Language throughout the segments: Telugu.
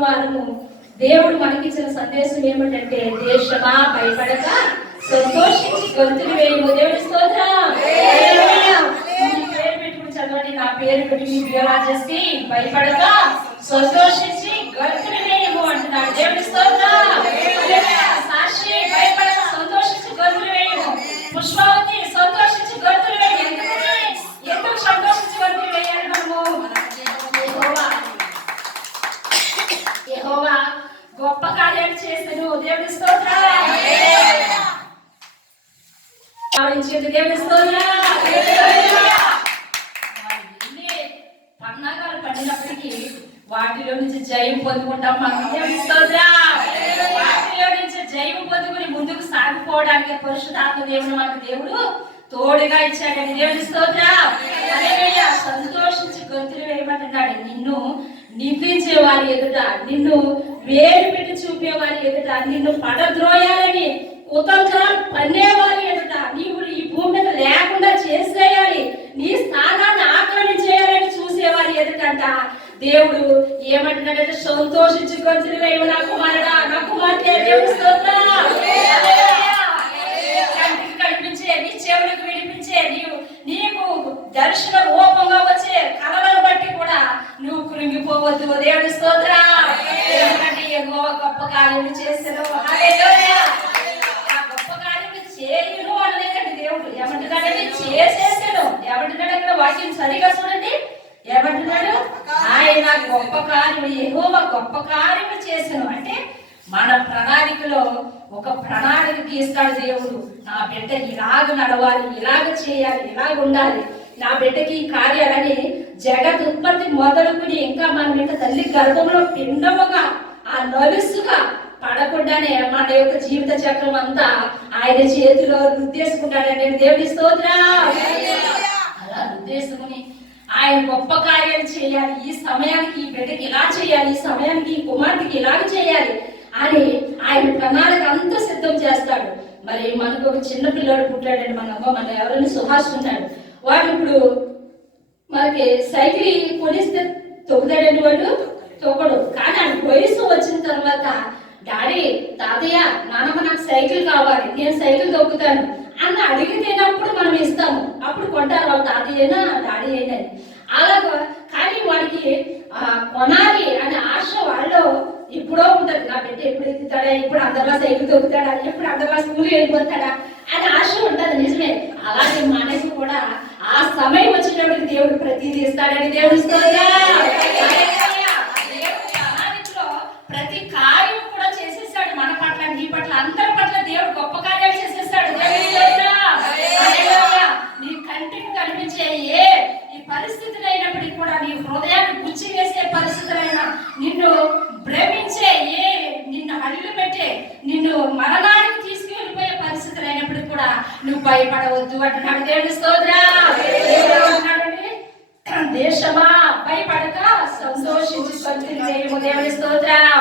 శుక్రవారము దేవుడు మనకిచ్చిన సందేశం ఏమిటంటే, దేశమా భయపడక సంతోషించి గొంతులు వేయము. దేవుడి స్తోత్రం. పేరు పెట్టుకుని చదవండి. నా పేరు పెట్టి చేసి భయపడక సంతోషించి గొంతులు వేయము అంటున్నాడు. దేవుడి స్తోత్రం. సాక్షి భయపడక సంతోషించి గొంతులు వేయము. పుష్పావతి సంతోషించి గొంతులు వేయము. ఎందుకు సంతోషించి గొంతులు వేయాలి? మనము యెహోవా గొప్ప కార్యాలు చేసెను. దేవుడి స్తోత్రం. దేవుడి స్తోత్రం. పన్నాగాలు పడినప్పటికీ వాటిలో నుంచి జయం పొందుకుంటాం మనం. దేవుడి స్తోత్రం. వాటిలో నుంచి జయం పొందుకుని ముందుకు సాగిపోవడానికి పరిశుద్ధాత్మ దేవుడు మనకు దేవుడు తోడుగా ఇచ్చాడని. దేవుడి స్తోత్రం. సంతోషించి గొంతులు వేయమంటున్నాడు. నిన్ను నిందించే వారి ఎదుట, నిన్ను వేలు పెట్టి చూపే వారి ఎదుట, నిన్ను పడద్రోయాలని కుతంత్రాలు పన్నేవారి ఎదుట, నీవు ఈ భూమి మీద లేకుండా చేసేయాలి, నీ స్థానాన్ని ఆక్రమించేయాలని చూసేవారి ఎదుటంట దేవుడు ఏమంటున్నాడంటే, సంతోషించి గొంతులు వేయవు నా కుమారుడా, నా కుమార్తె. దేవుడి స్తోత్రం. కంటికి కనిపించేది, చెవులకు వినిపించేది, నీకు దర్శన రూపంగా వచ్చే కళలను బట్టి కూడా నువ్వు కృంగిపోవద్దు. దేవుడి స్తోత్రం. ఎందుకంటే యెహోవా గొప్ప కార్యములు చేశాను. హల్లెలూయా. ఆ గొప్ప కార్యములు చేయను అనలేదండి దేవుడు. ఏమంటున్నాడంటే చేసేసాడు. ఏమంటున్నాడు అక్కడ వాక్యం సరిగా చూడండి. ఏమంటున్నాడు? ఆయన గొప్ప కార్యము, యెహోవా గొప్ప కార్యములు చేశాను అంటే మన ప్రణాళికలో ఒక ప్రణాళిక గీస్తాడు దేవుడు. నా బిడ్డ ఇలాగ నడవాలి, ఇలాగ చేయాలి, ఇలాగ ఉండాలి, నా బిడ్డకి ఈ కార్యాలని జగత్ ఉత్పత్తి మొదలుకుని ఇంకా మనం ఇంకా తల్లి గర్భంలో పిండముగా ఆ నలుసుగా పడకుండానే మన యొక్క జీవిత చక్రం అంతా ఆయన చేతిలో రుద్దేసుకుంటాడండి. దేవుడి స్తోత్రం. అలా రుద్దేసుకుని ఆయన గొప్ప కార్యాలు చేయాలి, ఈ సమయానికి ఈ బిడ్డకి ఇలా చేయాలి, ఈ సమయానికి ఈ కుమార్తెకి ఇలాగ చేయాలి అని ఆయన ప్రణాళిక అంతా సిద్ధం చేస్తాడు. మరి మనకు ఒక చిన్న పిల్లడు పుట్టాడండి. మన ఎవరైనా సుహాస్ ఉన్నాడు. వాడు ఇప్పుడు మనకి సైకిల్ కొనిస్తే తొక్కుతాడండి. వాడు తొక్కడు. కానీ ఆ వయసు వచ్చిన తర్వాత డాడీ, తాతయ్య, నాన్నమ్మ నాకు సైకిల్ కావాలి, నేను సైకిల్ తొక్కుతాను అన్న అడిగితేనప్పుడు మనం ఇస్తాము. అప్పుడు కొంటారు వాళ్ళ తాతయ్య అయినా డాడీ అయినా. అలాగా కానీ వాడికి కొనాలి అనే ఆశ వాళ్ళు ఇప్పుడో ఉంటుంది. నా బిడ్డ ఎప్పుడు ఎక్కుతాడా, ఇప్పుడు అందరిలా సైకిల్ తొక్కుతాడా, ఎప్పుడు అందరిలా స్కూల్ వెళ్ళిపోతాడా అని ఆశ ఉంటుంది. నిజమే. అలాగే మనకి కూడా ఆ సమయం వచ్చినప్పుడు దేవుడు ప్రతిదీ ఇస్తాడని. దేవుడు ప్రతి కార్యం కూడా చేసేసాడు. మన పట్ల, నీ పట్ల, అందరి పట్ల దేవుడు గొప్ప కార్యాలు చేసేసాడు. నీ కంటికి కనిపించే ఈ పరిస్థితులు అయినప్పటికీ కూడా, నీ హృదయాన్ని గుచ్చి వేసే పరిస్థితులైనా, నిన్ను భ్రమించే నిన్ను హల్లు పెట్టే, నిన్ను మరణానికి తీసుకువెళ్ళిపోయే పరిస్థితులు అయినప్పటికీ కూడా నువ్వు భయపడవద్దు అంటున్నాడు. దేవుడి స్తోత్రం. దేశమా భయపడక సంతోషించి గొంతులు వేయము. దేవుడి స్తోత్రం.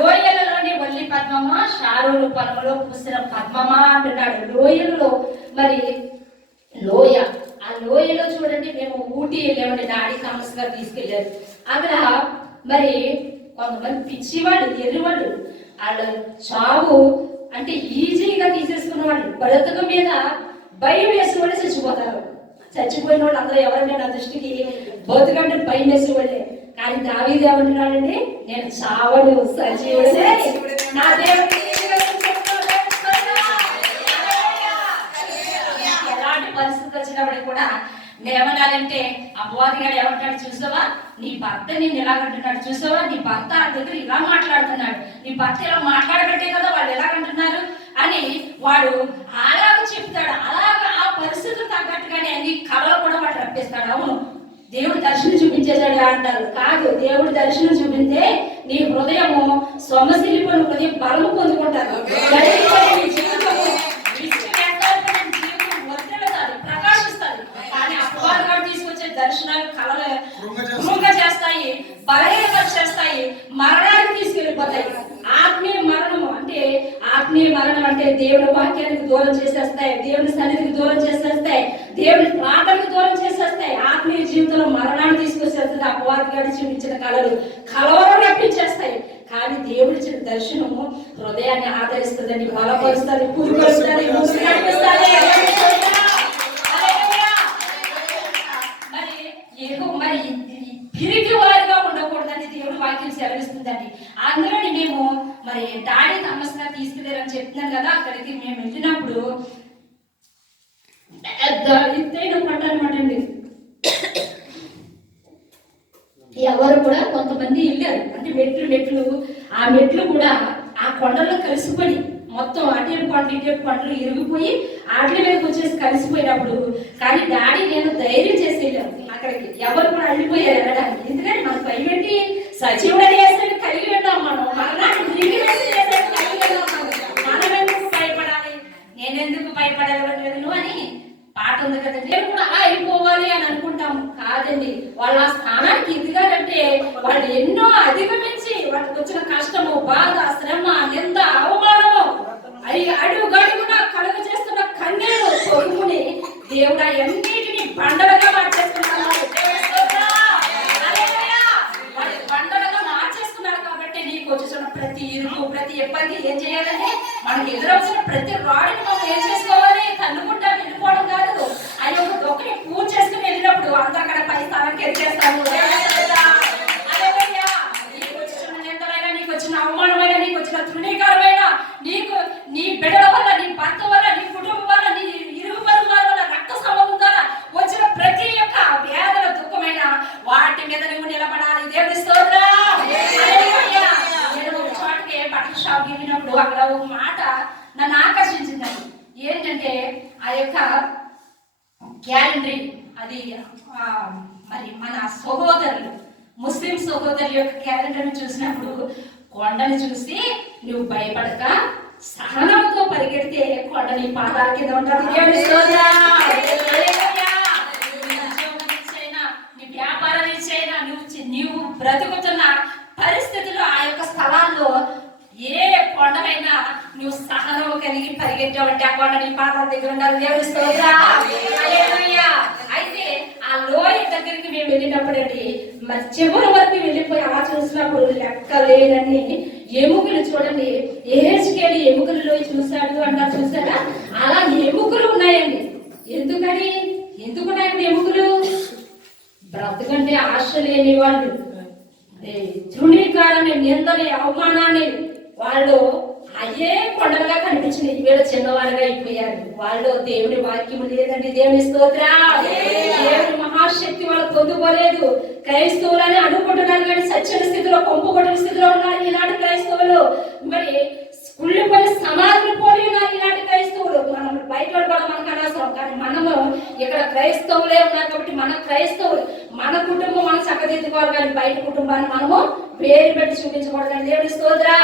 లోయలలోని వల్లి పద్మమా, షారోను పొలంలో పూసిన పద్మమా అంటున్నాడు. లోయల్లో మరి లోయ, ఆ లోయలో చూడండి, మేము ఊటీ వెళ్ళామండి. డాడీ కామర్స్ గారు తీసుకెళ్ళారు. అక్కడ మరి కొంతమంది పిచ్చివాళ్ళు, ఎర్రివాళ్ళు, వాళ్ళ చావు అంటే ఈజీగా తీసేసుకున్న వాళ్ళు, బ్రతుకు మీద భయం వేసి వాళ్ళు చచ్చిపోతారు. చచ్చిపోయిన వాళ్ళు అందరూ ఎవరంటే నా దృష్టికి బతుకంటే భయం వేసి వాళ్ళే. కానీ దావీదు ఏమంటున్నాడండి, నేను చావను, సజీవుడే, నా దేవుడు. ఎలాంటి పరిస్థితి వచ్చినప్పటికీ కూడా ఏమన్నాడంటే, అపవాదిగాడు ఏమంటాడు చూసావా, నీ భర్త నేను ఎలాగంటున్నాడు చూసావా, నీ భర్త ఆ దగ్గర ఇలా మాట్లాడుతున్నాడు, నీ భర్త ఇలా మాట్లాడబట్టే కదా వాళ్ళు ఎలాగంటున్నారు అని వాడు అలాగ చెప్తాడు. అలాగ ఆ పరిస్థితులు తగ్గట్టుగానే అన్ని కళలు కూడా వాడు రప్పిస్తాడు. అవును, దేవుడు దర్శనం చూపించేశాడు అంటారు. కాదు, దేవుడు దర్శనం చూపిస్తే నీ హృదయము సొమసిల్లిపోయిన హృదయం బలము పొందుకుంటారు. దర్శనాలు కళలు కృంగ చేస్తాయి, బలహీనపరిచేస్తాయి, మరణానికి తీసుకెళ్ళిపోతాయి. ఆత్మీయ మరణము అంటే, ఆత్మీయ మరణం అంటే దేవుని వాక్యానికి దూరం చేసేస్తాయి, దేవుని సన్నిధికి దూరం చేసేస్తాయి, దేవుని ప్రార్థనకు దూరం చేసేస్తాయి. ఆత్మీయ జీవితంలో మరణాన్ని తీసుకొచ్చేస్తుంది. అపవాది గారు చూపించిన కళలు కలవరం రప్పించేస్తాయి. కానీ దేవుడి ఇచ్చిన దర్శనము హృదయాన్ని ఆదరిస్తుందని, బలపరుస్తుంది, పురుగొస్తుంది, మరి పిరికి వారిగా ఉండకూడదని దేవుడు వాక్యం సెలవిస్తుందండి. అందులోని మేము మరి డాడీ తమస్గా తీసుకులేరని చెప్తున్నాను కదా, అక్కడికి మేము వెళ్ళినప్పుడు ఎత్తైన పంట అనమాట అండి. ఎవరు కూడా కొంతమంది వెళ్ళారు అంటే మెట్లు ఆ మెట్లు కూడా ఆ కొండల్లో కలిసిపోయి మొత్తం అటేపు పంటలు ఇటేపు పంటలు ఇరిగిపోయి ఆటల మీదకి వచ్చేసి కలిసిపోయినప్పుడు, కానీ డాడీ నేను ధైర్యం చేసి వెళ్ళాను అక్కడికి. ఎవరు కూడా అల్లిపోయారు వెళ్ళడానికి. ఎందుకంటే మనకు భయపెట్టి సచివుడు చేస్తే కలిగి వెళ్ళాం మనం, మరణాన్ని తిరిగి మనం ఎందుకు భయపడాలి, నేనెందుకు భయపడలేదు అని పాట ఉంది కదా. నేను కూడా అలా అయిపోవాలి అని అనుకుంటాము. కాదండి, వాళ్ళు ఆ స్థానానికి ఎదిగారంటే వాళ్ళు ఎన్నో అధిగమించి వాళ్ళకి వచ్చిన కష్టము, బాధ, శ్రమ, నింద, అవమానము, అడుగడుగున కలుగ చేస్తున్న కన్నీరు కొడుకుని దేవుడు అన్నిటిని బండలుగా మార్చేస్తున్నారు. బండలుగా మార్చేస్తున్నారు. కాబట్టి నీకు వచ్చిన ప్రతి ఇరుకు, ప్రతి ఇబ్బంది ఏం చేయాలంటే మనకి ఎదురొచ్చిన ప్రతి రాడిని మనం ఏం చేసుకోవాలి, తన్నుకుంటా వెళ్ళిపోవడం కాదు. అయ్యో ఒకటి పూజ చేసుకుని వెళ్ళినప్పుడు అంత అక్కడ పై స్థానానికి ఎదిగేస్తాము. నీకు వచ్చిన నిందమైన, నీకు వచ్చిన అవమానమైన, నీకు వచ్చిన తృణీకరమైన, నీకు నీ బిడ్డల వల్ల, నీ భర్త వల్ల, నీ కుటుంబం వల్ల, నీ ఇరుగు పొరుగు వల్ల, రక్త సంబంధం ద్వారా వచ్చిన ప్రతి ఒక్క వేదన, దుఃఖమైన వాటి మీద నువ్వు నిలబడాలి. దేవుని స్తోత్రం. నేను ఒక చోటకి బట్టల షాప్ వెళ్ళినప్పుడు అక్కడ ఒక మాట నన్ను ఆకర్షించిందండి. ఏంటంటే ఆ యొక్క క్యాలెండరీ, అది మరి మన సహోదరులు ముస్లిం సహోదరుల యొక్క క్యాలెండర్ని చూసినప్పుడు కొండని చూసి నువ్వు భయపడక సహనంతో పరిగెడితే కొండ నీ పాదాల కింద ఉంటుంది. నీ వ్యాపారం ఇచ్చైనా నువ్వు బ్రతుకుతున్న పరిస్థితుల్లో ఆ యొక్క స్థలాల్లో ఏ కొండనైనా నువ్వు సహనం కలిగి పరిగెట్టావంటే ఆ కొండ నీ పాదాల దగ్గర ఉండాలి. దేవుని స్తోత్రం. అయితే ఆ లోయ దగ్గరికి మేము వెళ్ళినప్పుడు అండి, మరి చివరి వరకు వెళ్ళిపోయి అలా చూసినప్పుడు లెక్కలేనన్ని ఎముకలు చూడండి. ఏహెచ్కేలి ఎముకలు లోయ చూశాడు అన్నారు, చూసారా? అలా ఎముకలు ఉన్నాయండి. ఎందుకున్నాయండి ఎముకలు? బ్రతుకంటే ఆశ లేని వాళ్ళు, తృణీకారాన్ని, నిందని, అవమానాన్ని వాళ్ళు అయ్యే కొండలుగా కనిపించినాయి. వీళ్ళు చిన్నవాళ్ళుగా అయిపోయారు. వాళ్ళు దేవుని వాక్యం లేదండి. దేవుని స్తోత్రం. దేవుని మహాశక్తి వాళ్ళు పొందుకోలేదు. క్రైస్తవులని అనుకుంటున్నారు కానీ సత్యన స్థితిలో, కొంపు కొట్టిన స్థితిలో ఉన్నారు ఈనాటి క్రైస్తవులు. మరి స్కూళ్ళు పోయి సమాధులు పోయి ఉన్నారు ఈనాటి క్రైస్తవులు. మనం బయట కూడా మనకు అనవసరం, కానీ మనము ఇక్కడ క్రైస్తవులే ఉన్నారు కాబట్టి మన క్రైస్తవులు, మన కుటుంబం మనం చక్కదిద్దుకోవాలి. కానీ బయట కుటుంబాన్ని మనము పేరు పెట్టి చూపించకూడదు. కానీ దేవుని స్తోత్రం.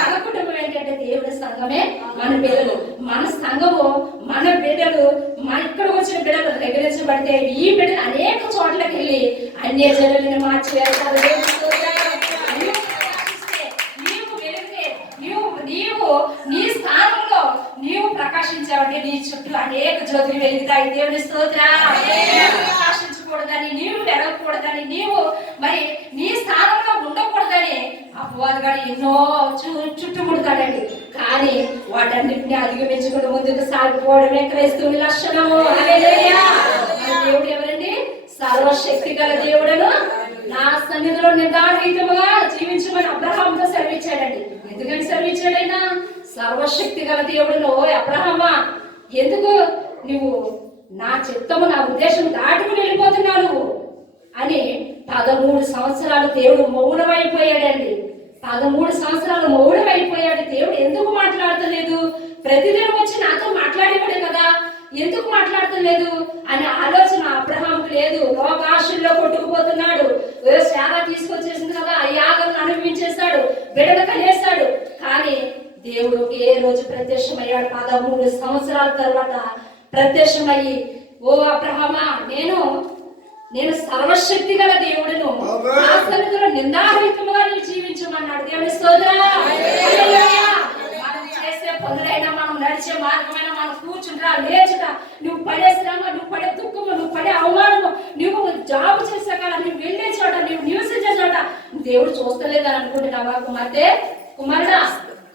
మన కుటుంబం ఏంటంటే దేవుడి సంఘమే మన బిడ్డలు. మన సంఘము, మన బిడ్డలు, మన ఇక్కడ వచ్చిన బిడ్డలు దగ్గరించబడితే ఈ బిడ్డలు అనేక చోట్లకి వెళ్ళి అన్య జనులను మార్చి వేస్తారు. దేవుని స్తోత్రం. నీవు నీ స్థానంలో నీవు ప్రకాశించావంటే నీ చుట్టూ అనేక జ్యోతులు వెలుగుతాయి. దేవుని స్తోత్రం. ప్రకాశించకూడదని, నీవు వెలగకూడదని, నీవు మరి నీ స్థానంలో ఉండకూడదని అపవాదుగాడు ఎన్నో చుట్టుముడతాడండి. కానీ వాటన్నిటిని అధిగమించుకుని ముందుకు సాగిపోవడమే క్రైస్తవుని లక్షణము. దేవుడు ఎవరండి? సర్వశక్తి గల దేవుడును నా సన్నిధిలో నిర్ధారితముగా జీవించమని అబ్రహాముతో సెలవిచ్చాడండి. ఎందుకని సెలవిచ్చాడైనా? సర్వశక్తి గల దేవుడును, అబ్రహామా ఎందుకు నువ్వు నా చిత్తము, నా ఉద్దేశం దాటుకుని వెళ్ళిపోతున్నావు నువ్వు అని 13 సంవత్సరాలు దేవుడు మౌనమైపోయాడండి. 13 సంవత్సరాలు మౌనమైపోయాడు. దేవుడు ఎందుకు మాట్లాడతలేదు? ప్రతిదినం వచ్చి నాతో మాట్లాడేవాడే కదా, ఎందుకు మాట్లాడతలేదు అనే ఆలోచన అబ్రహాముకు లేదు. లోకాశల్లో కొట్టుకుపోతున్నాడు. శారా తీసుకొచ్చేసింది కదా, ఆ యాగం అనుభవించేస్తాడు, బిడ్డలు కనేస్తాడు. కానీ దేవుడు ఏ రోజు ప్రత్యక్షమయ్యాడు? 13 సంవత్సరాల తర్వాత ప్రత్యక్షమయ్యి, ఓ అబ్రహామా, నేను సర్వశక్తి గల దేవుడును, నా సన్నిధిలో నిందారహితముగా నీవు జీవించమన్నాడు. దేవుని స్తోత్రం. మనం చేసే పనులైనా, మనం నడిచే మార్గమైనా, మనం కూర్చుంటా, లేచుట, నువ్వు పడే శ్రమ, నువ్వు పడే దుఃఖము, నువ్వు పడే అవమానము, నువ్వు జాబు చేసే కాడ, నువ్వు వెళ్ళే చోట, నువ్వు నివసించే చోట దేవుడు చూస్తలేదని అనుకుంటున్నావా కుమార్తె, కుమారుడా?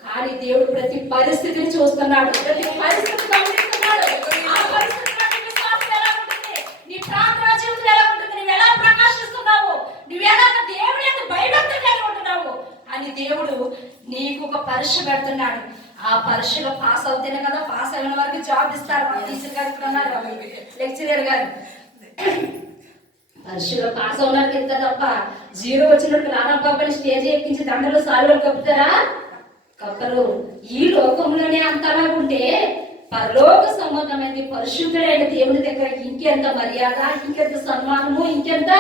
కానీ దేవుడు ప్రతి పరిస్థితిని చూస్తున్నాడు, ప్రతి పరిస్థితి గమనిస్తున్నాడు. ఆ పరిస్థితిలో నీ విశ్వాసం ఎలా ఉంటుంది, నీ ప్రార్థన జీవితం ఎలా ఉంటుంది, నువ్వు ఎలా ప్రకాశిస్తున్నావు, నువ్వు ఎలా దేవుడి యొక్క భయభక్తులు కలిగి ఉంటున్నావు అని దేవుడు నీకు ఒక పరీక్ష పెడుతున్నాడు. ఆ పరీక్షలో పాస్ అవుతేనే కదా, పాస్ అయిన వారికి జాబ్ ఇస్తారు. టీచర్ గారు ఉన్నారు, లెక్చరర్ గారు. పరీక్షలో పాస్ అవడానికి ఇస్తారు తప్ప జీరో వచ్చినట్టు రానబ్బాబని స్టేజ్ ఎక్కించి దండలు సాలువలు కప్పుతారా? కప్పరు. ఈ లోకంలోనే అంతలా ఉంటే పరలోక సంబంధమైనది పరిశుద్ధుడైన దేవుని దగ్గర ఇంకెంత మర్యాద, ఇంకెంత సన్మానము, ఇంకెంత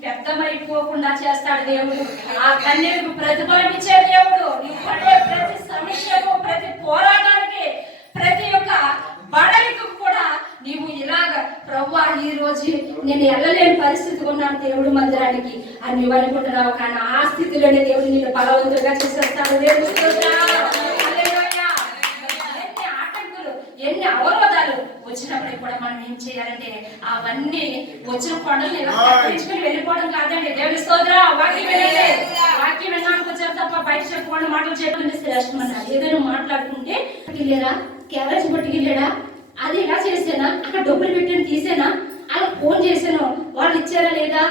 వ్యర్థమైపోకుండా చేస్తాడు దేవుడు. ఆ కన్యకు ప్రతిఫలం ఇచ్చే దేవుడు. నువ్వు పడే ప్రతి సమస్యకు, ప్రతి పోరాటానికి, ప్రతి ఒక్క బడలికి కూడా నీవు ఇలాగ ప్రభువా ఈ రోజు నేను వెళ్ళలేని పరిస్థితి ఉన్నాను దేవుడు మందిరానికి అని నువ్వు అనుకుంటున్నావు. కానీ ఆ స్థితిలోనే దేవుడు నిన్ను బలవంతులుగా చేసేస్తాడు. ఎన్ని ఆటంకులు, ఎన్ని అవరోధాలు వచ్చినప్పటికి కూడా మనం ఏం చేయాలంటే అవన్నీ వచ్చిన కొండలు తప్పించుకుని వెళ్ళిపోవడం కాదండి. దేవుని స్తోత్రం. వాక్యం వినడానికి వచ్చారు తప్ప బయట చెప్పకుండా మాటలు చేయడం శ్రేష్టమన్నారు. ఏదైనా మాట్లాడుకుంటే వెళ్ళారా, క్యారేజ్ పట్టుకెళ్ళాడా, అది ఎలా చేసానా, అక్కడ డబ్బులు పెట్టాను తీసేనా, అలా ఫోన్ చేశాను వాళ్ళు ఇచ్చారా లేదా,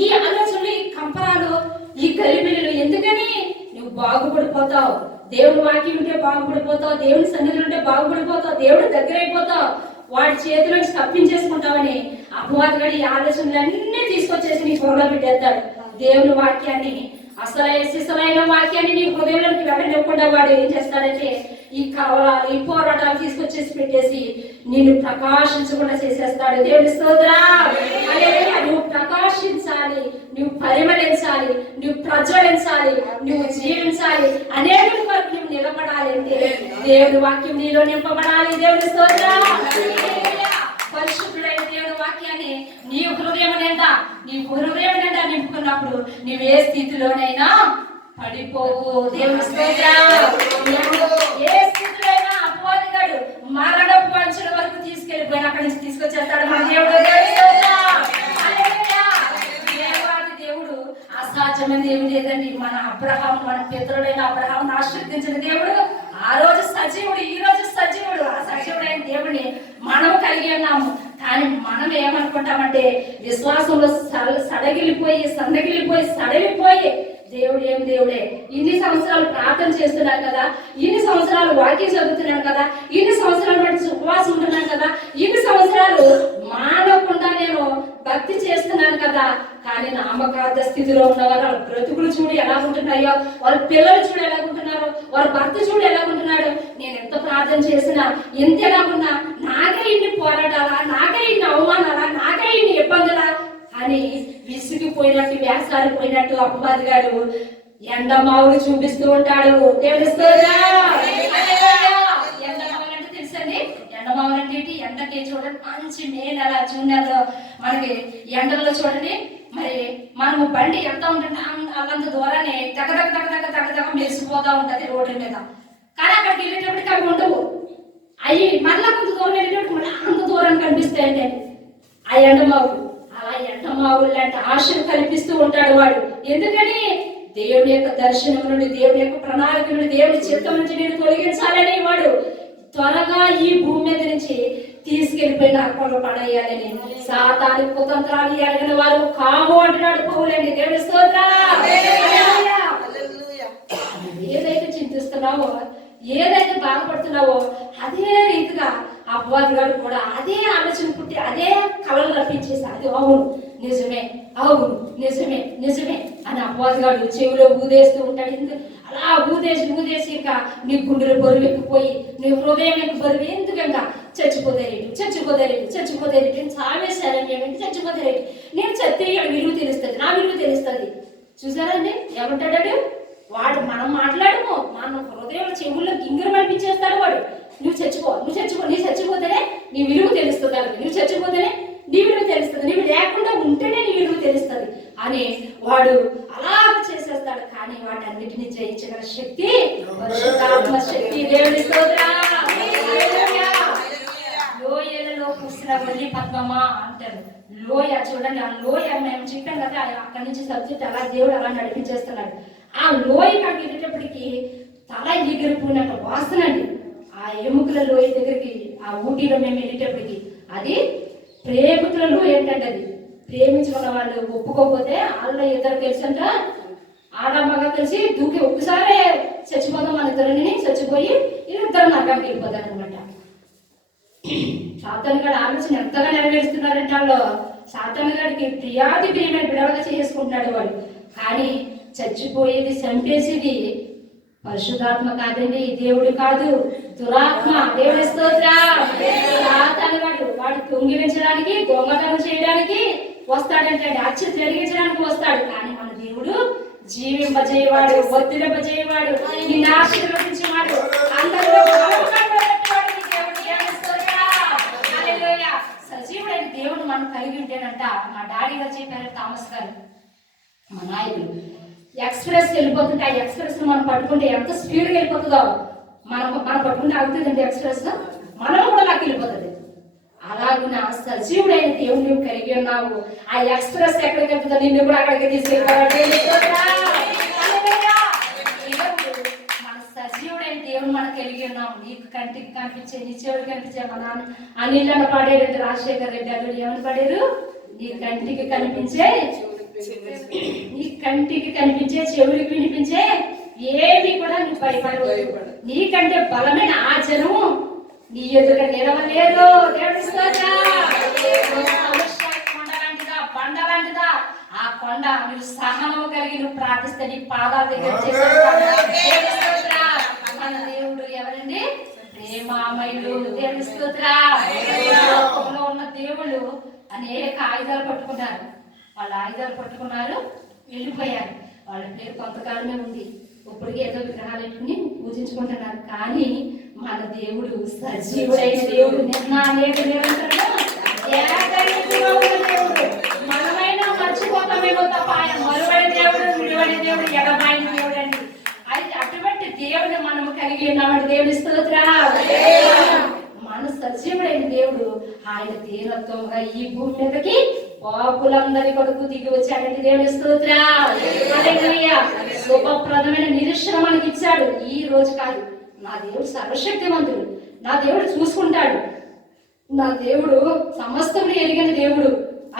ఈ ఆలోచనలు, ఈ కంపరాలు, ఈ గలిబిలు ఎందుకని? నువ్వు బాగుపడిపోతావు. దేవుని వాక్యం ఉంటే బాగుపడిపోతావు, దేవుని సన్నిధిలో ఉంటే బాగుపడిపోతావు, దేవుడు దగ్గర అయిపోతావు. వాడి చేతిలో తప్పించేసుకుంటావని అపవాదిగాడు ఈ ఆలోచనలన్నీ తీసుకొచ్చేసి నీ పొరలో పెట్టేస్తాడు. దేవుని వాక్యాన్ని, అసలైన వాక్యాన్ని నీ హృదయంలోకి వెళ్ళనివ్వకుండా వాడు ఏం చేస్తాడంటే ఈ కవలాలు, ఈ పోరాటాలు తీసుకొచ్చేసి పెట్టేసి నిన్ను ప్రకాశించకుండా చేసేస్తాడు. దేవుని స్తోత్రం. నువ్వు ప్రకాశించాలి, నువ్వు పరిమళించాలి, నువ్వు ప్రజ్వలించాలి, నువ్వు జీవించాలి, అనేక వరకు నువ్వు నిలబడాలి అంటే దేవుని వాక్యం నీలో నింపబడాలి. దేవుని స్తోత్రం. పరిశుద్ధుడైన దేవుని వాక్యాన్ని నీ హృదయం నిండా నింపుకున్నప్పుడు నువ్వు ఏ స్థితిలోనైనా పడిపోవు. దేవుని స్తోత్రం. ఏ స్థితిలోనైనా అపవాదిగాడు మరణపు అంచుల వరకు తీసుకెళ్ళిపోయిన అక్కడి నుంచి తీసుకొచ్చేస్తాడు మన దేవుడు. దేవుడు అసాధ్యమైన ఏమి లేదండి. మన అబ్రహాం, మన పితరుడైన అబ్రహాం ఆశీర్వదించిన దేవుడు ఆ రోజు సజీవుడు, ఈ రోజు సజీవుడు. ఆ సజీవుడైన దేవుడిని మనం కలిగి ఉన్నాము. కానీ మనం ఏమనుకుంటామంటే విశ్వాసంలో సడలిపోయి దేవుడు ఏం దేవుడే, ఇన్ని సంవత్సరాలు ప్రార్థన చేస్తున్నాను కదా, ఇన్ని సంవత్సరాలు వాక్యం చదువుతున్నాను కదా, ఇన్ని సంవత్సరాలు బట్టి ఉపవాసం ఉంటున్నాను కదా, ఇన్ని సంవత్సరాలు మానకుండా నేను భక్తి చేస్తున్నాను కదా, కానీ నామకార్థ స్థితిలో ఉన్నవారు వాళ్ళ బ్రతుకులు చూడు ఎలా ఉంటున్నాయో, వాళ్ళ పిల్లలు చూడు ఎలా ఉంటున్నారో, వాళ్ళ భర్త చూడు ఎలా ఉంటున్నాడు, నేను ఎంత ప్రార్థన చేసినా ఎంత ఎలాగున్నా నాకే ఇన్ని పోరాటాలా, నాకే ఇన్ని అవమానాలా, నాకే ఇన్ని ఇబ్బందులా అని విసిగిపోయినట్టు, వేసారిపోయినట్టు అపవాదిగాడు ఎండమావులు చూపిస్తూ ఉంటాడు. ఎండమావులు అంటే తెలుసండి, ఎండమావులు అంటే ఏంటి? ఎండకి చూడండి, మంచి మే నెల, జూన్ నెలలో మనకి ఎండల్లో చూడండి, మరి మనము బండి ఎంత ఉంటుంది అంత దూరాన్ని తగ మెరిసిపోతూ ఉంటుంది రోడ్డు మీద. కానీ అక్కడికి వెళ్ళేటప్పటికి అవి ఉండవు. అవి మళ్ళా కొంత దూరం వెళ్ళేటప్పుడు మళ్ళీ అంత దూరం కనిపిస్తాయండి ఆ ఎండమావులు. అలా ఎండమావులు లాంటి ఆశను కల్పిస్తూ ఉంటాడు వాడు. ఎందుకని? దేవుని యొక్క దర్శనం నుండి, దేవుని యొక్క ప్రణాళిక నుండి, దేవుని చిత్తం నుంచి నేను తొలగించాలని వాడు త్వరగా ఈ భూమి మీద నుంచి తీసుకెళ్లిపోయిన అక్కడ పడేయాలని సాతాను కుతంత్రాలు అడిగిన వారు కాము అంటున్నాడు పౌలండి. దేవుని స్తోత్రం. ఏదైతే చింతిస్తున్నావో, ఏదైతే బాధపడుతున్నావో అదే రీతిగా అపవాదిగాడు కూడా అదే ఆలోచన పుట్టి అదే కళలు రప్పించేసి అది అవును నిజమే, అవును నిజమే, నిజమే అని అపవాదిగాడు చెవిలో ఊదేస్తూ ఉంటాడు. అలా ఊదేసి ఇంకా నీ గుండెలు బరువు ఎక్కిపోయి, నీ హృదయం యొక్క బరువు ఎందుకంగా చచ్చిపోతారేంటి చావేశారని చచ్చిపోతారేంటి, నేను చస్తే విలువ తెలుస్తుంది, నా విలువ తెలుస్తుంది. చూసారండి ఏమంటాడు వాడు? మనం మాట్లాడము, మన హృదయంలో చెవుల్లో గింగిరం అనిపించేస్తాడు వాడు. నువ్వు చచ్చిపోతేనే నీ విలువ తెలుస్తుంది, నువ్వు చచ్చిపోతేనే నీ విలువ తెలుస్తుంది, నీవు లేకుండా ఉంటేనే నీ విలువ తెలుస్తుంది అని వాడు అలా చేసేస్తాడు. కానీ వాటన్నిటిని జయించగల శక్తి పరిశుద్ధాత్మ శక్తి. దేవుని స్తోత్రం. లోయలలో తెలిసిన వల్లి పద్మమ్మ అంటారు. లోయ చూడండి, ఆ లోయ మేము చెప్పాం కదా, అక్కడి నుంచి సబ్జెక్ట్ అలా దేవుడు అలా నడిపించేస్తున్నాడు. ఆ లోయ కాడికి వెళ్ళేటప్పటికి తల ఎగిరిపోయినట్టు వాసన అండి. ఆ ఎముకల లోయ దగ్గరికి ఆ ఊటీలో మేము వెళ్ళేటప్పటికి అది ప్రేమికుల లోయ ఏంటంటే, అది ప్రేమించుకున్న వాళ్ళు ఒప్పుకోకపోతే వాళ్ళు ఇద్దరు కలిసంట ఆడమ్మగా కలిసి దూకి ఒక్కసారి చచ్చిపోదాం మన ఇద్దరిని, చచ్చిపోయి వీళ్ళిద్దరు నరకానికి వెళ్ళిపోతారు అనమాట. సాతాను గారి ఆలోచన ఎంతగా నెరవేరుస్తున్నారంటే వాళ్ళు సాతాను గారికి ప్రియాది ప్రియమైన బిడవగా చేసుకుంటున్నాడు వాడు. కానీ చచ్చిపోయేది చంపేసేది పరిశుద్ధాత్మ కాదండి, దేవుడు కాదు, దురాత్మ. దేవుడి స్తోత్రం. సాతాను వాడు దొంగిలించడానికి, దొంగతనం చేయడానికి వస్తాడంటే, అచ్చి జరిగించడానికి వస్తాడు. కానీ మన దేవుడు జీవింపజేయవాడు, వర్తింపజేయవాడు, నిన్ను ఆశీర్వదించేవాడు, అందరూ సజీవుడైన దేవుడు మనం కలిగి ఉంటేనంట. మా డాడీ గారు చెప్పారు, థామస్ గారు మా నాయకులు, ఎక్స్ప్రెస్ వెళ్ళిపోతుంటే ఆ ఎక్స్ప్రెస్ మనం పట్టుకుంటే ఎంత స్పీడ్గా వెళ్ళిపోతుందో, మనం పట్టుకుంటే ఆగుతుందండి ఎక్స్ప్రెస్, మనం కూడా నాకు వెళ్ళిపోతుంది. అలాగున సజీవుడైన దేవుడు నువ్వు కలిగి ఉన్నావు. ఆ ఎక్స్ప్రెస్ ఎక్కడికి వెళ్తుందో నిన్ను కూడా అక్కడికి తీసుకెళ్ళిపోవాలి. మన సజీవుడైన దేవుడు మనం కలిగి ఉన్నాము. నీకు కంటికి కనిపించే, నీ చెవుడు కనిపించే, మన అనిల్ అన్న పాడేరు, రాజశేఖర్ రెడ్డి అల్లుడు ఏమని పాడారు, నీ కంటికి కనిపించే, నీ కంటికి కనిపించే, చెవుడికి వినిపించే ఏమి కూడా నువ్వు భయపడవు. నీకంటే బలమైన ఆ జనము నీ ఎదుట నిలవలేదు. కొండలాంటిదా, బండలాంటిదా, ఆ కొండ నువ్వు సహనము కలిగి నువ్వు ప్రార్థిస్తే నీ పాదాల దగ్గర మన దేవుడు ఎవరండి? ప్రేమామయుడు. దేవుని స్తోత్రం. ఉన్న దేవుళ్ళు అనేక ఆయుధాలు పట్టుకున్నారు. వాళ్ళ ఆయుధాలు పట్టుకున్నారు, వెళ్ళిపోయారు. వాళ్ళ పేరు కొంతకాలమే ఉంది. ఇప్పటికీ ఏదో విగ్రహాలు పెట్టుకుని పూజించుకుంటున్నారు. కానీ మన దేవుడు సజీవుడైన దేవుడు, దేవుడు. మనమైనా మర్చిపోతామేమో తప్ప ఆయన మరువడి దేవుడు, విడివడి దేవుడు, ఎడబాయిన దేవుడు అండి. అయితే అటువంటి దేవుడు మనము కలిగి ఉన్నామని దేవుని స్తోత్రం. మన సజీవుడైన దేవుడు ఆయన తీరత్వంగా ఈ భూమి మీదకి పాపులందరి కొడుకు దిగి వచ్చాడండి. దేవుని స్తోత్రం. శుభప్రదమైన నిరీక్షణ మనకి ఇచ్చాడు. ఈ రోజు కాదు, నా దేవుడు సర్వశక్తివంతుడు, నా దేవుడు చూసుకుంటాడు, నా దేవుడు సమస్తము ఎరిగిన దేవుడు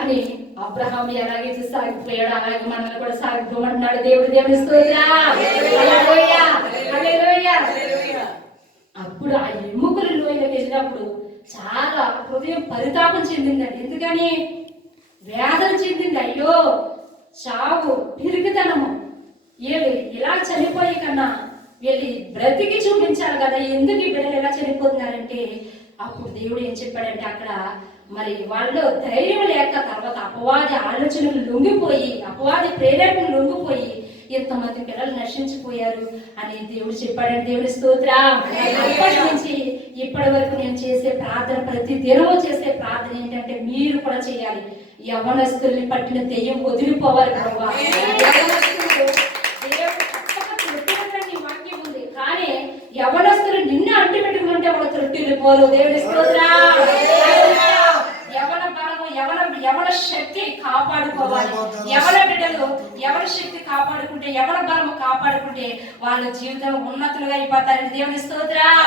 అని అబ్రహాం ఎలాగైతే సాగిపోయాడు అలాగే మనల్ని కూడా సాగిపోమంటున్నాడు దేవుడు. దేవుని స్తోత్రం. అప్పుడు ఆ ఎముకల లోయలోకి వెళ్ళినప్పుడు చాలా హృదయం పరితాపం చెందిందండి. ఎందుకని? వేదన చెందింది. అయ్యో చావు, పిరికితనము, వీళ్ళు ఇలా చనిపోయి కన్నా వీళ్ళు బ్రతికి చూపించాలి కదా, ఎందుకు ఈ బిడ్డలు ఎలా చనిపోతున్నారంటే, అప్పుడు దేవుడు ఏం చెప్పాడంటే, అక్కడ మరి వాళ్ళు ధైర్యం లేక తర్వాత అపవాది ఆలోచనలు లొంగిపోయి, అపవాది ప్రేరేపణలు లొంగిపోయి ఎంతమంది పిల్లలు నశించిపోయారు అని దేవుడు చెప్పాడండి. దేవుడి స్తోత్రం. అప్పటి నుంచి ఇప్పటి వరకు నేను చేసే ప్రార్థన, ప్రతి దినము చేసే ప్రార్థన ఏంటంటే, మీరు కూడా చేయాలి. యవనస్తుల్ని పట్టిన దెయ్యం వదిలిపోవాలి. వాక్యం ఉంది, కానీ యవనస్తులు నిన్ను అంటి పెట్టుకుంటే వాళ్ళు త్రొట్టిల్లిపోరు. దేవుడి స్తోత్రం. యవన బలము, యవన శక్తి కాపాడుకోవాలి. యవన బిడ్డలు యవన శక్తి కాపాడుకుంటే, యవన బలము కాపాడుకుంటే వాళ్ళ జీవితం ఉన్నతులుగా అయిపోతారని దేవుని స్తోత్రం.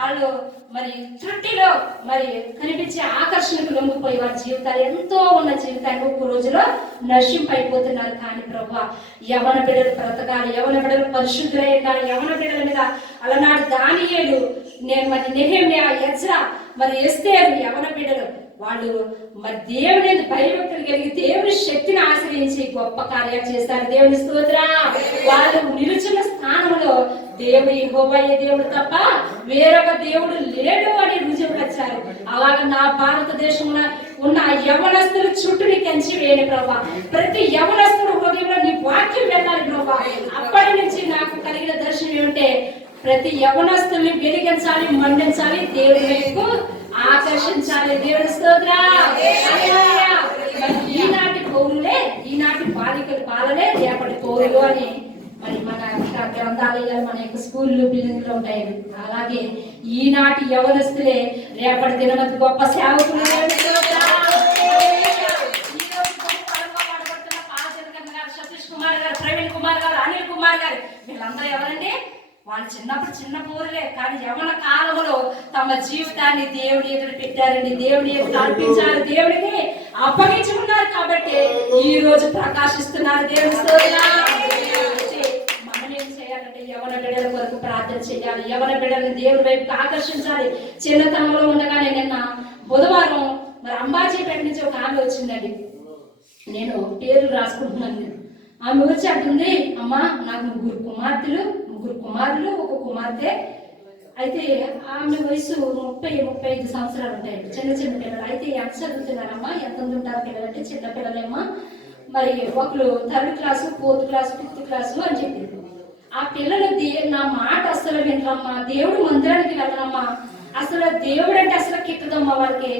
వాళ్ళు మరి త్రుట్టిలో మరి కనిపించే ఆకర్షణకు లొంగిపోయి వారి జీవితాలు ఎంతో ఉన్న జీవితాన్ని ఒక్క రోజులో నశింపైపోతున్నారు. కానీ ప్రభువా, యవన బిడ్డలు బ్రతకాలి, యవన బిడ్డలు పరిశుద్ధులై ఉండాలి. యవన బిడ్డల మీద అలనాడు దానియేలు, నేను మరి నెహెమ్యా, ఎజ్రా, మరి ఎస్తేరు, యవన బిడ్డలు వాళ్ళు మరి దేవుని భయభక్తులు కలిగి దేవుని శక్తిని ఆశ్రయించి గొప్ప కార్యాలు చేస్తారు. దేవుని స్తోత్రం. వాళ్ళు నిలుచున్న స్థానంలో దేవుడు యెహోవాయే దేవుడు తప్ప వేరొక దేవుడు లేడు అని రుజువుపరిచారు. అలాగే నా భారతదేశంలో ఉన్న యవనస్తులు చుట్టూ కంచి వేయని ప్రభా, ప్రతి యవనస్తుడు హృదయంలో నీ వాక్యం వెళ్ళాలి ప్రభా. అప్పటి నుంచి నాకు కలిగిన దర్శనం ఏమంటే, ప్రతి యవనస్తుల్ని వెలిగించాలి, మండించాలి, దేవుడి వైపు ఆకర్షించాలి. దేవుడి స్తోత్రం. ఈనాటి పౌరులే, ఈనాటి బాలలే రేపటి పౌరులు అని మరి మన గ్రంథాలయాలు, మన యొక్క స్కూళ్ళు, బిల్డింగ్లు ఉంటాయి. అలాగే ఈనాటి యవనస్తులే రేపటి దినమతి గొప్ప సేవకులు. సతీష్ కుమార్ గారు, ప్రవీణ్ కుమార్ గారు, అనిల్ కుమార్ గారు, వీళ్ళందరూ ఎవరండి? వాళ్ళు చిన్నప్పుడు చిన్న పూరులే, కానీ యవన కాలంలో తమ జీవితాన్ని దేవుడి ఎదురు పెట్టారండి. దేవుడి ఎదురు అర్పించారు, దేవుడిని అప్పగించుకున్నారు. కాబట్టి ఈ రోజు ప్రకాశిస్తున్నారు. దేవుడి మనం ఏం చేయాలంటే యవన బిడ్డల కొరకు ప్రార్థన చేయాలి. యవన బిడ్డలను దేవుడి వైపు ఆకర్షించాలి. చిన్నతనంలో ఉండగానే నిన్న బుధవారం మరి అంబాజీపేట నుంచి ఒక ఆమె వచ్చిందండి. నేను పేర్లు రాసుకుంటున్నాను. ఆమె వచ్చి అంటుంది, అమ్మా నాకు ముగ్గురు కుమారులు ఒక కుమార్తె. అయితే ఆమె వయసు 30-35 సంవత్సరాలు ఉంటాయి. చిన్న చిన్న పిల్లలు. అయితే ఎంత చదువుతున్నారమ్మా, ఎంత ఉంటారు పిల్లలు అంటే, చిన్న పిల్లలేమ్మా, మరి ఒకరు 3rd class, 4th class, 5th class అని చెప్పింది. ఆ పిల్లలు నా మాట అసలు వినరమ్మా, దేవుడు మందిరానికి వెళ్ళరమ్మా, అసలు దేవుడు అంటే అసలు కిట్టదమ్మా, వాళ్ళకి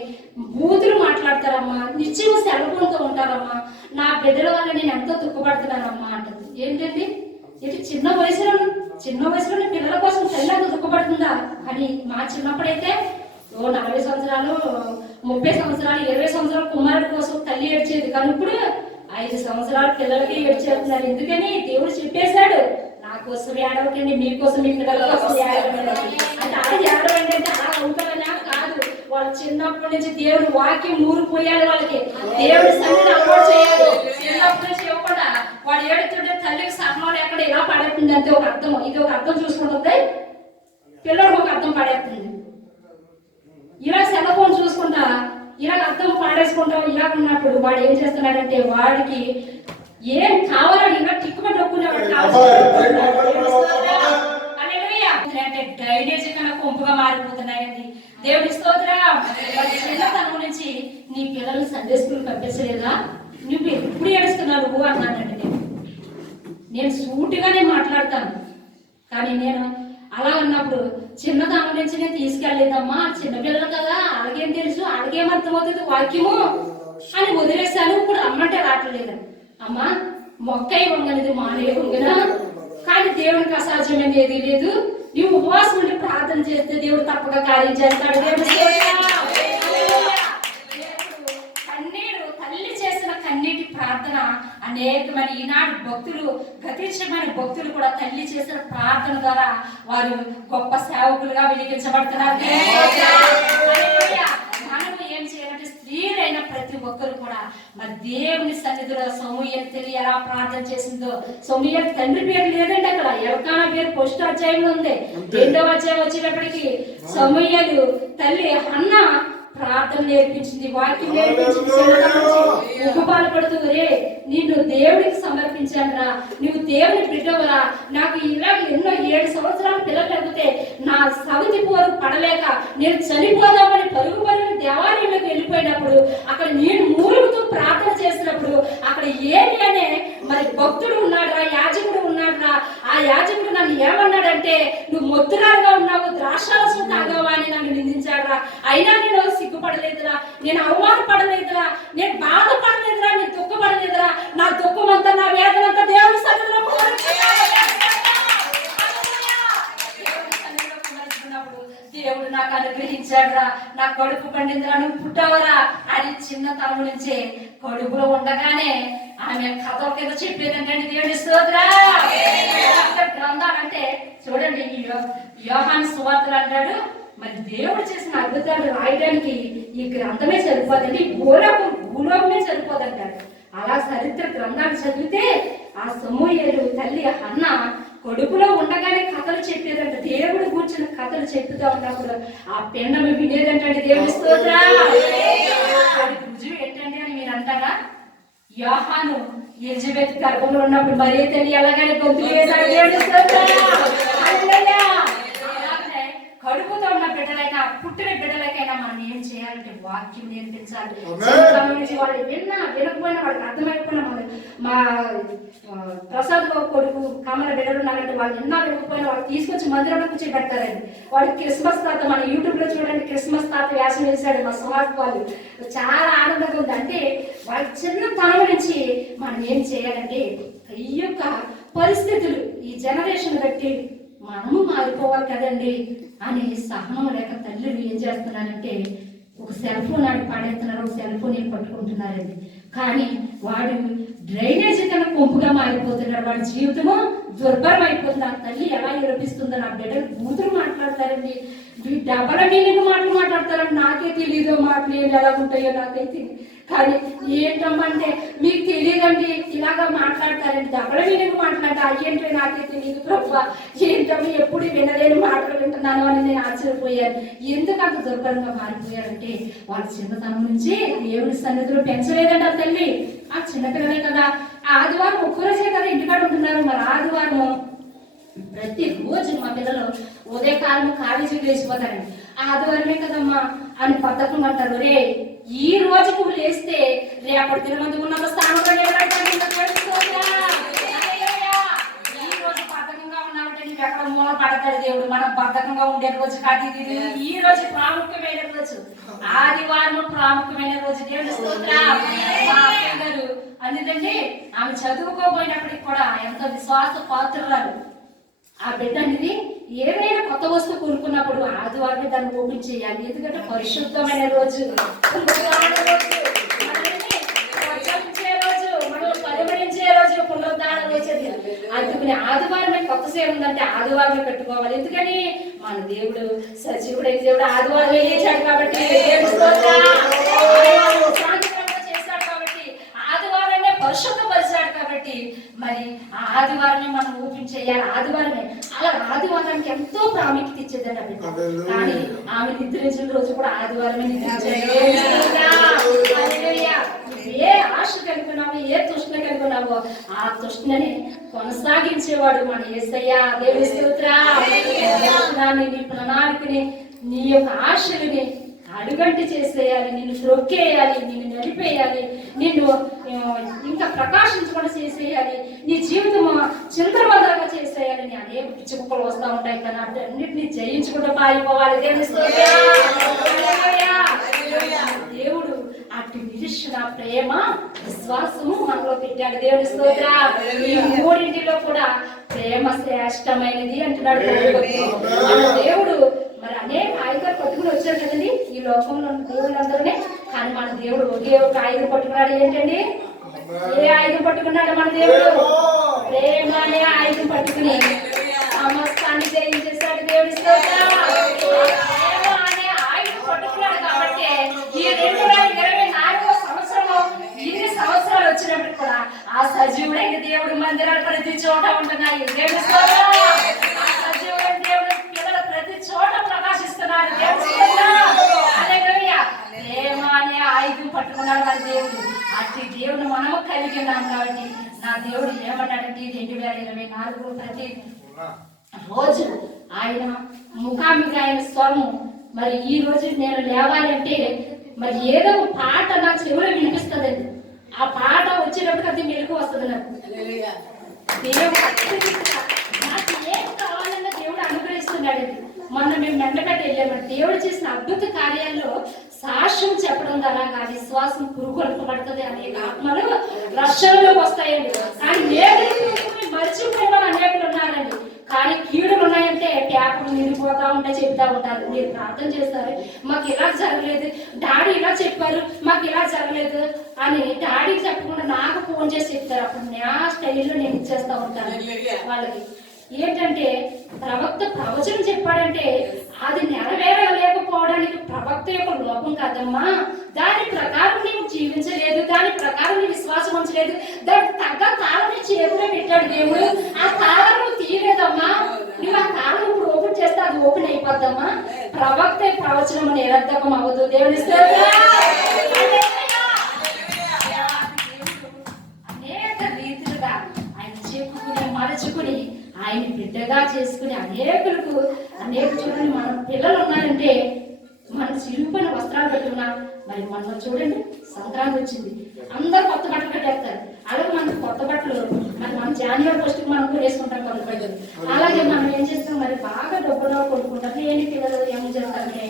బూతులు మాట్లాడతారమ్మా, నిత్యం సెలవులతో ఉంటారమ్మా, నా బిడ్డల వల్ల నేను ఎంతో దుఃఖపడుతున్నానమ్మా అంటుంది. ఏంటండి ఇది చిన్న వయసులోనే పిల్లల కోసం తల్లి అంత దుఃఖపడుతుందా? కానీ మా చిన్నప్పుడైతే 40 సంవత్సరాలు, 30 సంవత్సరాలు, 20 సంవత్సరాల కుమారుడి కోసం తల్లి ఏడ్చేది. కానీ ఇప్పుడు 5 సంవత్సరాల పిల్లలకి ఏడ్చేస్తున్నారు. ఎందుకని? దేవుడు చెప్పేశాడు, నా కోసం ఏడవకండి, మీకోసం మీ పిల్లల కోసం ఏడవండి అంటే. అది ఏడవ ఏంటంటే అలా ఉంటారనా? కాదు. వాళ్ళు చిన్నప్పటి నుంచి దేవుడు వాక్యం ఊరిపోయాలి. వాళ్ళకి దేవుడి సన్నిధిని అప్లోడ్ చేయాలి. చిన్నప్పటి నుంచి ఇవ్వకుండా వాడు ఏడుతుంటే తల్లికి సహనం ఎక్కడ ఇలా పడేస్తుంది అంటే ఒక అర్థం, ఇది ఒక అర్థం చూసుకుంటుంది, పిల్లడికి ఒక అర్థం పడేస్తుంది. ఇలా సెలవును చూసుకుంటా ఇలా అర్థం పాడేసుకుంటాం. ఇలా ఉన్నప్పుడు వాడు ఏం చేస్తున్నాడంటే వాడికి ఏం కావాలని ఇలా టిక్కుమని ఒప్పుకునేవాడు అంటే డ్రైనేజీ కన్నా కొంపుగా మారిపోతున్నాయండి. దేవుడి స్తోత్రం. చిన్నతనం నుంచి నీ పిల్లల్ని సండే స్కూల్ పంపించలేదా? నువ్వు ఎప్పుడు ఏడుస్తున్నావు నువ్వు అన్నానండి. నేను సూటిగానే మాట్లాడతాను, కానీ నేను అలా అన్నప్పుడు చిన్నతనం నుంచి నేను తీసుకెళ్ళలేదమ్మా, చిన్నపిల్లలు కదా, అలాగేం తెలుసు, అలాగేం అర్థమవుతుంది వాక్యము అని వదిలేశాను. ఇప్పుడు రమ్మంటే రావట్లేదు. అమ్మా మొక్కై వంగనిది మానే వంగనా, కానీ దేవునికి అసాధ్యమైనది ఏది లేదు. నువ్వు ఉపవాసం ఉండి ప్రార్థన చేస్తే దేవుడు తప్పక కార్యం చేస్తాడు. తల్లి చేసిన కన్నీటి ప్రార్థన అనేకమైన ఈనాడు భక్తులు, గతించమైన భక్తులు కూడా తల్లి చేసిన ప్రార్థన ద్వారా వారు గొప్ప సేవకులుగా వెలిగించబడుతున్నారు. మనం ఏం చేయాలంటే స్త్రీలైన ప్రతి ఒక్కరు కూడా మరి దేవుని సన్నిధిలో సమూయేలు తల్లి ఎలా ప్రార్థన చేసిందో, సమూయేలు తండ్రి పేరు లేదండి అక్కడ, ఎల్కానా పేరు ఫస్ట్ అధ్యాయంలో ఉంది. 2వ అధ్యాయం వచ్చేటప్పటికి సమూయేలు తల్లి హన్న ప్రార్థన నేర్పించింది, వాక్యం నేర్పించింది. ఉప్పుపాలు పడుతూ, రే నిన్ను దేవుడికి సమర్పించానురా, నువ్వు దేవుని బిడ్డవరా, నాకు ఇలా ఎన్నో 7 సంవత్సరాల పిల్లలు లేకపోతే నా సవితి పోరు పడలేక నేను చనిపోదామని పరుగు దేవాలయంలోకి వెళ్ళిపోయినప్పుడు అక్కడ నేను మూలుగుతూ ప్రార్థన చేసినప్పుడు అక్కడ ఏమి అనే మరి భక్తుడు ఉన్నాడురా, యాజకుడు ఉన్నాడురా. ఆ యాజకుడు నన్ను ఏమన్నాడంటే, నువ్వు మొత్తురాలుగా ఉన్నావు, ద్రాక్షారసం తాగావా అని నన్ను నిందించాడురా. అయినా నేను సిగ్గుపడలేదురా, నేను అవమానపడలేదురా, నేను బాధపడలేదురా, నేను దుఃఖపడలేదురా. నా దుఃఖం అంతా, నా వేదన అంతా దేవుడి సన్నిధిలో దేవుడు నాకు అనుగ్రహించాడురా, నా కడుపు పండిందిరా, నువ్వు పుట్టవరా అని చిన్నతనం నుంచే కడుపులో ఉండగానే ఆమె కథల కింద చెప్పేదంటే దేవుడి స్తోత్రం. గ్రంథాలంటే చూడండి, యోహాను సువార్తలు అంటాడు, మరి దేవుడు చేసిన అద్భుతాలు రాయడానికి ఈ గ్రంథమే సరిపోదండి, భూలోకమే సరిపోదంటాడు. అలా చరిత్ర గ్రంథాలు చదివితే ఆ సమూయేలు తల్లి హన్న కడుపులో ఉండగానే కథలు చెప్పేదంట. దేవుడు కూర్చున్న కథలు చెప్తూ ఉన్నప్పుడు ఆ పెండం వినేదంటే దేవుడి స్తోత్రం. రుజువు ఏంటంటే అని మీరు అంటారా? యోహాను ఎలిజబెత్ గర్భంలో ఉన్నప్పుడు మరీ తల్లి ఎలాగని గొంతు వేశాడు. దేవుడి స్తోత్రం. కడుపుతో ఉన్న బిడ్డలైనా పుట్టిన బిడ్డలకైనా మనం ఏం చేయాలంటే వాక్యం నేర్పించాలి. వాళ్ళు వినకపోయినా వాళ్ళకి అర్థమైపోయినా, మా ప్రసాద్ బాబు కొడుకు కమల బిడ్డలు ఉన్నారంటే వాళ్ళు ఎన్నా వినకపోయినా వాళ్ళు తీసుకొచ్చి మందిరంలో కూర్చోబెడతారండి. వాడికి క్రిస్మస్ తాత, మన యూట్యూబ్ లో చూడండి, క్రిస్మస్ తాత వ్యాసం వేశాడు మా సుహాస్ వాళ్ళు. చాలా ఆనందంగా ఉంది. అంటే వాళ్ళ చిన్న తనం నుంచి మనం ఏం చేయాలంటే ఈ యొక్క పరిస్థితులు ఈ జనరేషన్ బట్టి మనము మారిపోవాలి కదండి అని సహనం లేక తల్లులు ఏం చేస్తున్నారంటే ఒక సెల్ ఫోన్ ఆడి పాడేస్తున్నారు, ఒక సెల్ ఫోన్ పట్టుకుంటున్నారండి. కానీ వాడు డ్రైనేజీ కన్నా కొంపుగా మారిపోతున్నాడు, వాడి జీవితము దుర్భరం అయిపోతుంది. ఆ తల్లి ఎలా ఏడిపిస్తుందో, నా బిడ్డలు కూతురు మాట్లాడతారండి, డబ్బల మీనింగ్ మాటలు మాట్లాడతారండి. నాకే తెలియదు మాటలు ఏమి ఎలా ఉంటాయో నాకైతే. కానీ ఏంటమ్మంటే మీకు తెలియదండి, ఇలాగా మాట్లాడతారండి, డబ్బల మీనింగ్ మాట్లాడతా అయ్యేంటే నాకే తెలియదు ప్రభు, ఏంటమ్మా ఎప్పుడు వినలేని మాటలు వింటున్నాను అని నేను ఆశ్చర్యపోయాను. ఎందుకు అంత దుర్భరంగా మారిపోయారంటే వాళ్ళ చిన్నతనం నుంచి దేవుని సన్నిధిలో పెంచలేదండి ఆ తల్లి. ఆ చిన్నపిల్లలే కదా, ఆదివారం ఒక్కరోజే కదా ఇంటికాడ ఉంటున్నారు. మరి ఆదివారం ప్రతిరోజు మా పిల్లలు ఉదయకాలం కాలేజీకి లేచిపోతారండి. ఆదివారమే కదమ్మా అని పథకం అంటారు. రే ఈ రోజు నువ్వు లేస్తే రేపటి దినమందు ఉన్న స్థానంలో నిలబడతాను. ఈ రోజు బద్ధకంగా ఉన్నామంటే నువ్వు ఎక్కడ మూల పడతాడు దేవుడు. మనం బద్ధకంగా ఉండే రోజు కాదు ఇది. ఈ రోజు ప్రాముఖ్యమైన రోజు, ఆదివారం ప్రాముఖ్యమైన రోజు. దేవుని స్తోత్రం. మా అక్కగారు అందుకండి ఆమె చదువుకోబోయినప్పటికి కూడా ఎంతో విశ్వాస పాత్రురాలు. ఆ బిడ్డ అనేది ఏదైనా కొత్త వస్తువు కొనుక్కున్నప్పుడు ఆదివారం దాన్ని ఓపెన్ చేయాలి. ఎందుకంటే పరిశుద్ధమైన రోజు, మనం పరిమళించే రోజు, పునరుద్ధారణ రోజు. అందుకని ఆదివారమే కొత్త సేవ ఉందంటే ఆదివారమే పెట్టుకోవాలి. ఎందుకని మన దేవుడు సజీవుడైన దేవుడు ఆదివారమే లేచాడు కాబట్టి, చేశాడు కాబట్టి, ఆదివారమే పరిశుద్ధపరిచాడు కాబట్టి మరి ఆ ఆదివారమే మనం ఓపెన్ చేయాలి. ఆదివారమే అలా ఆదివారానికి ఎంతో ప్రాముఖ్యత ఇచ్చేదండి ఆ బిడ్డ. కానీ ఆమె నిద్రించిన రోజు కూడా ఆదివారమే నిద్రించాడు. ఏ ఆశ కలుగున్నావో, ఏ తృష్ణ కలుగున్నావో ఆ తృష్ణని కొనసాగించేవాడు మన యేసయ్య. దేవుని స్తోత్రం. నీ ప్రణాళికని, నీ యొక్క ఆశలని అడుగంటి చేసేయాలి, నిన్ను త్రొక్కేయాలి, నిన్ను నడిపేయాలి, నిన్ను ఇంకా ప్రకాశించకుండా చేసేయాలి, నీ జీవితం చింతరవదగా చేసేయాలి. నీ అనేక పిచ్చి కుక్కలు వస్తూ ఉంటాయి కానీ అన్నిటినీ జయించుకుంటూ పారిపోవాలి. దేవుడు అటు నిరీక్షణ, ప్రేమ, విశ్వాసము మనలో పెట్టాడు. దేవుని స్తోత్రం. ఈ మూడింటిలో కూడా ప్రేమ శ్రేష్టమైనది అంటున్నాడు దేవుడు. మరి అనేక ఆయుధాలు పట్టుకుని వచ్చారు కదండి ఈ లోకంలో ఉన్న దేవుళ్ళందరినీ. కానీ మన దేవుడు ఒకే ఒక ఆయుధం పట్టుకున్నాడు. ఏంటండి? ఏ ఆయుధం పట్టుకున్నాడు మన దేవుడు? ప్రేమ అనే ఆయుధం పట్టుకుని సమస్తాన్ని జయించేశాడు. దేవుడి స్తోత్రం. ప్రేమ అనే ఆయుధం పట్టుకున్నాడు కాబట్టి ఈ 2024వ సంవత్సరంలో ఇన్ని సంవత్సరాలు వచ్చినప్పుడు కూడా ఆ సజీవుడైన దేవుడు మందిరాలు ప్రతి చోట ఉంటున్నాయి. దేవుడి స్తోత్రం. ఆ సజీవుడైన దేవుడు పిల్లలు ప్రతి చోట ప్రకాశిస్తున్నారు. ప్రేమ అనే ఆయుధం పట్టుకున్నాడు మన దేవుడు. అట్టి దేవుడు మనము కలిగి ఉన్నాం కాబట్టి నా దేవుడు ఏమంటాడంటే 2024 ప్రతి రోజు ఆయన ముఖాముఖి ఆయన స్వరము. మరి ఈ రోజు నేను లేవాలంటే మరి ఏదో ఒక పాట నా చెవులో వినిపిస్తుందండి. ఆ పాట వచ్చేటప్పుడు అది మెలకు వస్తుంది నాకు. దేవుడు నాకు ఏం కావాలన్నా దేవుడు అనుగ్రహిస్తున్నాడండి. మొన్న మేము మెండపేట వెళ్ళామంటే దేవుడు చేసిన అద్భుత కార్యాల్లో సాక్ష్యం చెప్పడం ద్వారా కానీ విశ్వాసం పురుగొల్పబడుతుంది. అనేక ఆత్మలు రక్షణలోకి వస్తాయండి. కానీ మర్చిపోయిన వాళ్ళు అనేకులు ఉన్నారండి. కానీ కీడులు ఉన్నాయంటే పేపర్లు నిండిపోతా ఉంటే చెప్తా ఉంటారు. మీరు ప్రార్థన చేస్తారు, మాకు ఇలా జరగలేదు, డాడీ ఇలా చెప్పారు, మాకు ఇలా జరగలేదు అని డాడీకి చెప్పకుండా నాకు ఫోన్ చేసి చెప్తారు. అప్పుడు నా స్టైల్లో నేను ఇచ్చేస్తా ఉంటాను వాళ్ళకి. ఏంటంటే ప్రవక్త ప్రవచనం చెప్పాడంటే అది నెరవేరలేకపోవడానికి ప్రవక్త యొక్క లోపం కాదమ్మా. దాని ప్రకారం నీవు జీవించలేదు, దాని ప్రకారం నీ విశ్వాసం ఉంచలేదు, దానికి తగ్గ తాళం నీ చేతిలో పెట్టాడు దేవుడు. ఆ తాళం నువ్వు తీయలేదమ్మా. నువ్వు ఆ తాళం ఇప్పుడు ఓపెన్ చేస్తే అది ఓపెన్ అయిపోద్దమ్మా. ప్రవక్త ప్రవచనం నిరర్ధకం అవ్వదు. దేవుని అనేక రీతిలుగా ఆయన చెప్పుకుని మరచుకుని ఆయన బిడ్డగా చేసుకుని అనేకులకు చూడండి. మన పిల్లలు ఉన్నారంటే మన చిరిగిపోయిన వస్త్రాలు పెట్టుకున్నా. మరి మనం చూడండి సంక్రాంతి వచ్చింది, అందరూ కొత్త బట్టలు కట్టేస్తారు. అలాగే మనకు కొత్త బట్టలు మరి మనం జనవరి 1కి మనం కూడా వేసుకుంటాం కొత్త బట్టలు. అలాగే మనం ఏం చేస్తాం, మరి బాగా డబ్బులో కొనుక్కుంటాం. లేని పిల్లలు ఏం చేస్తారంటే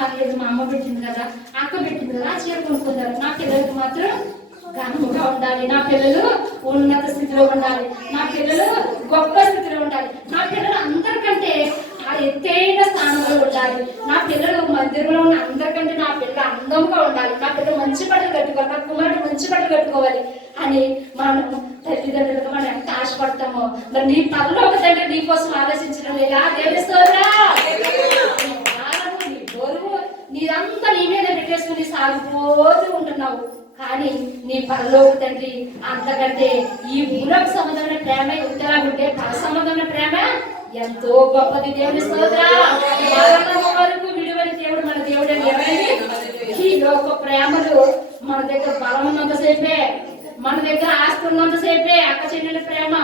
పర్లేదు మా అమ్మ పెట్టింది కదా, అక్క పెట్టింది కదా, ఆ చీర కొనుక్కుంటారు. నా పిల్లలకి మాత్రం ఘనంగా ఉండాలి, నా పిల్లలు ఉన్నత స్థితిలో ఉండాలి, నా పిల్లలు గొప్ప స్థితిలో ఉండాలి, నా పిల్లలు అందరికంటే ఎత్తైన స్థానంలో ఉండాలి. నా పిల్లలు మందిరంలో ఉన్న అందరికంటే నా పిల్ల అందంగా ఉండాలి, నా పిల్ల మంచి బట్టలు కట్టుకోవాలి, నా కుమారుడు మంచి బట్టలు కట్టుకోవాలి అని మనం తల్లిదండ్రులకు మనం ఎంత ఆశపడతామో, మరి నీ పరలోక తండ్రి నీ కోసం ఆలోచించడం లేదా? దేవునిస్తోరా నీ బరువు నీదంతా నీ మీద పెట్టేసుకుని సాగిపోతూ ఉంటున్నావు. కానీ నీ పరలోక తండ్రి అంతకంటే ఈ భూలోక సంబంధమైన ప్రేమ ఉత్తరా ఉంటే పర సంబంధమైన ప్రేమ ఎంతో గొప్పది. దేవుని స్తోత్రం. వరకు విలువని దేవుడు మన దేవుడు అని ఈ లోక ప్రేమలు మన దగ్గర బలం ఉన్నంతసేపే, మన దగ్గర ఆస్తి ఉన్నంతసేపే అక్క చెల్లెల ప్రేమ,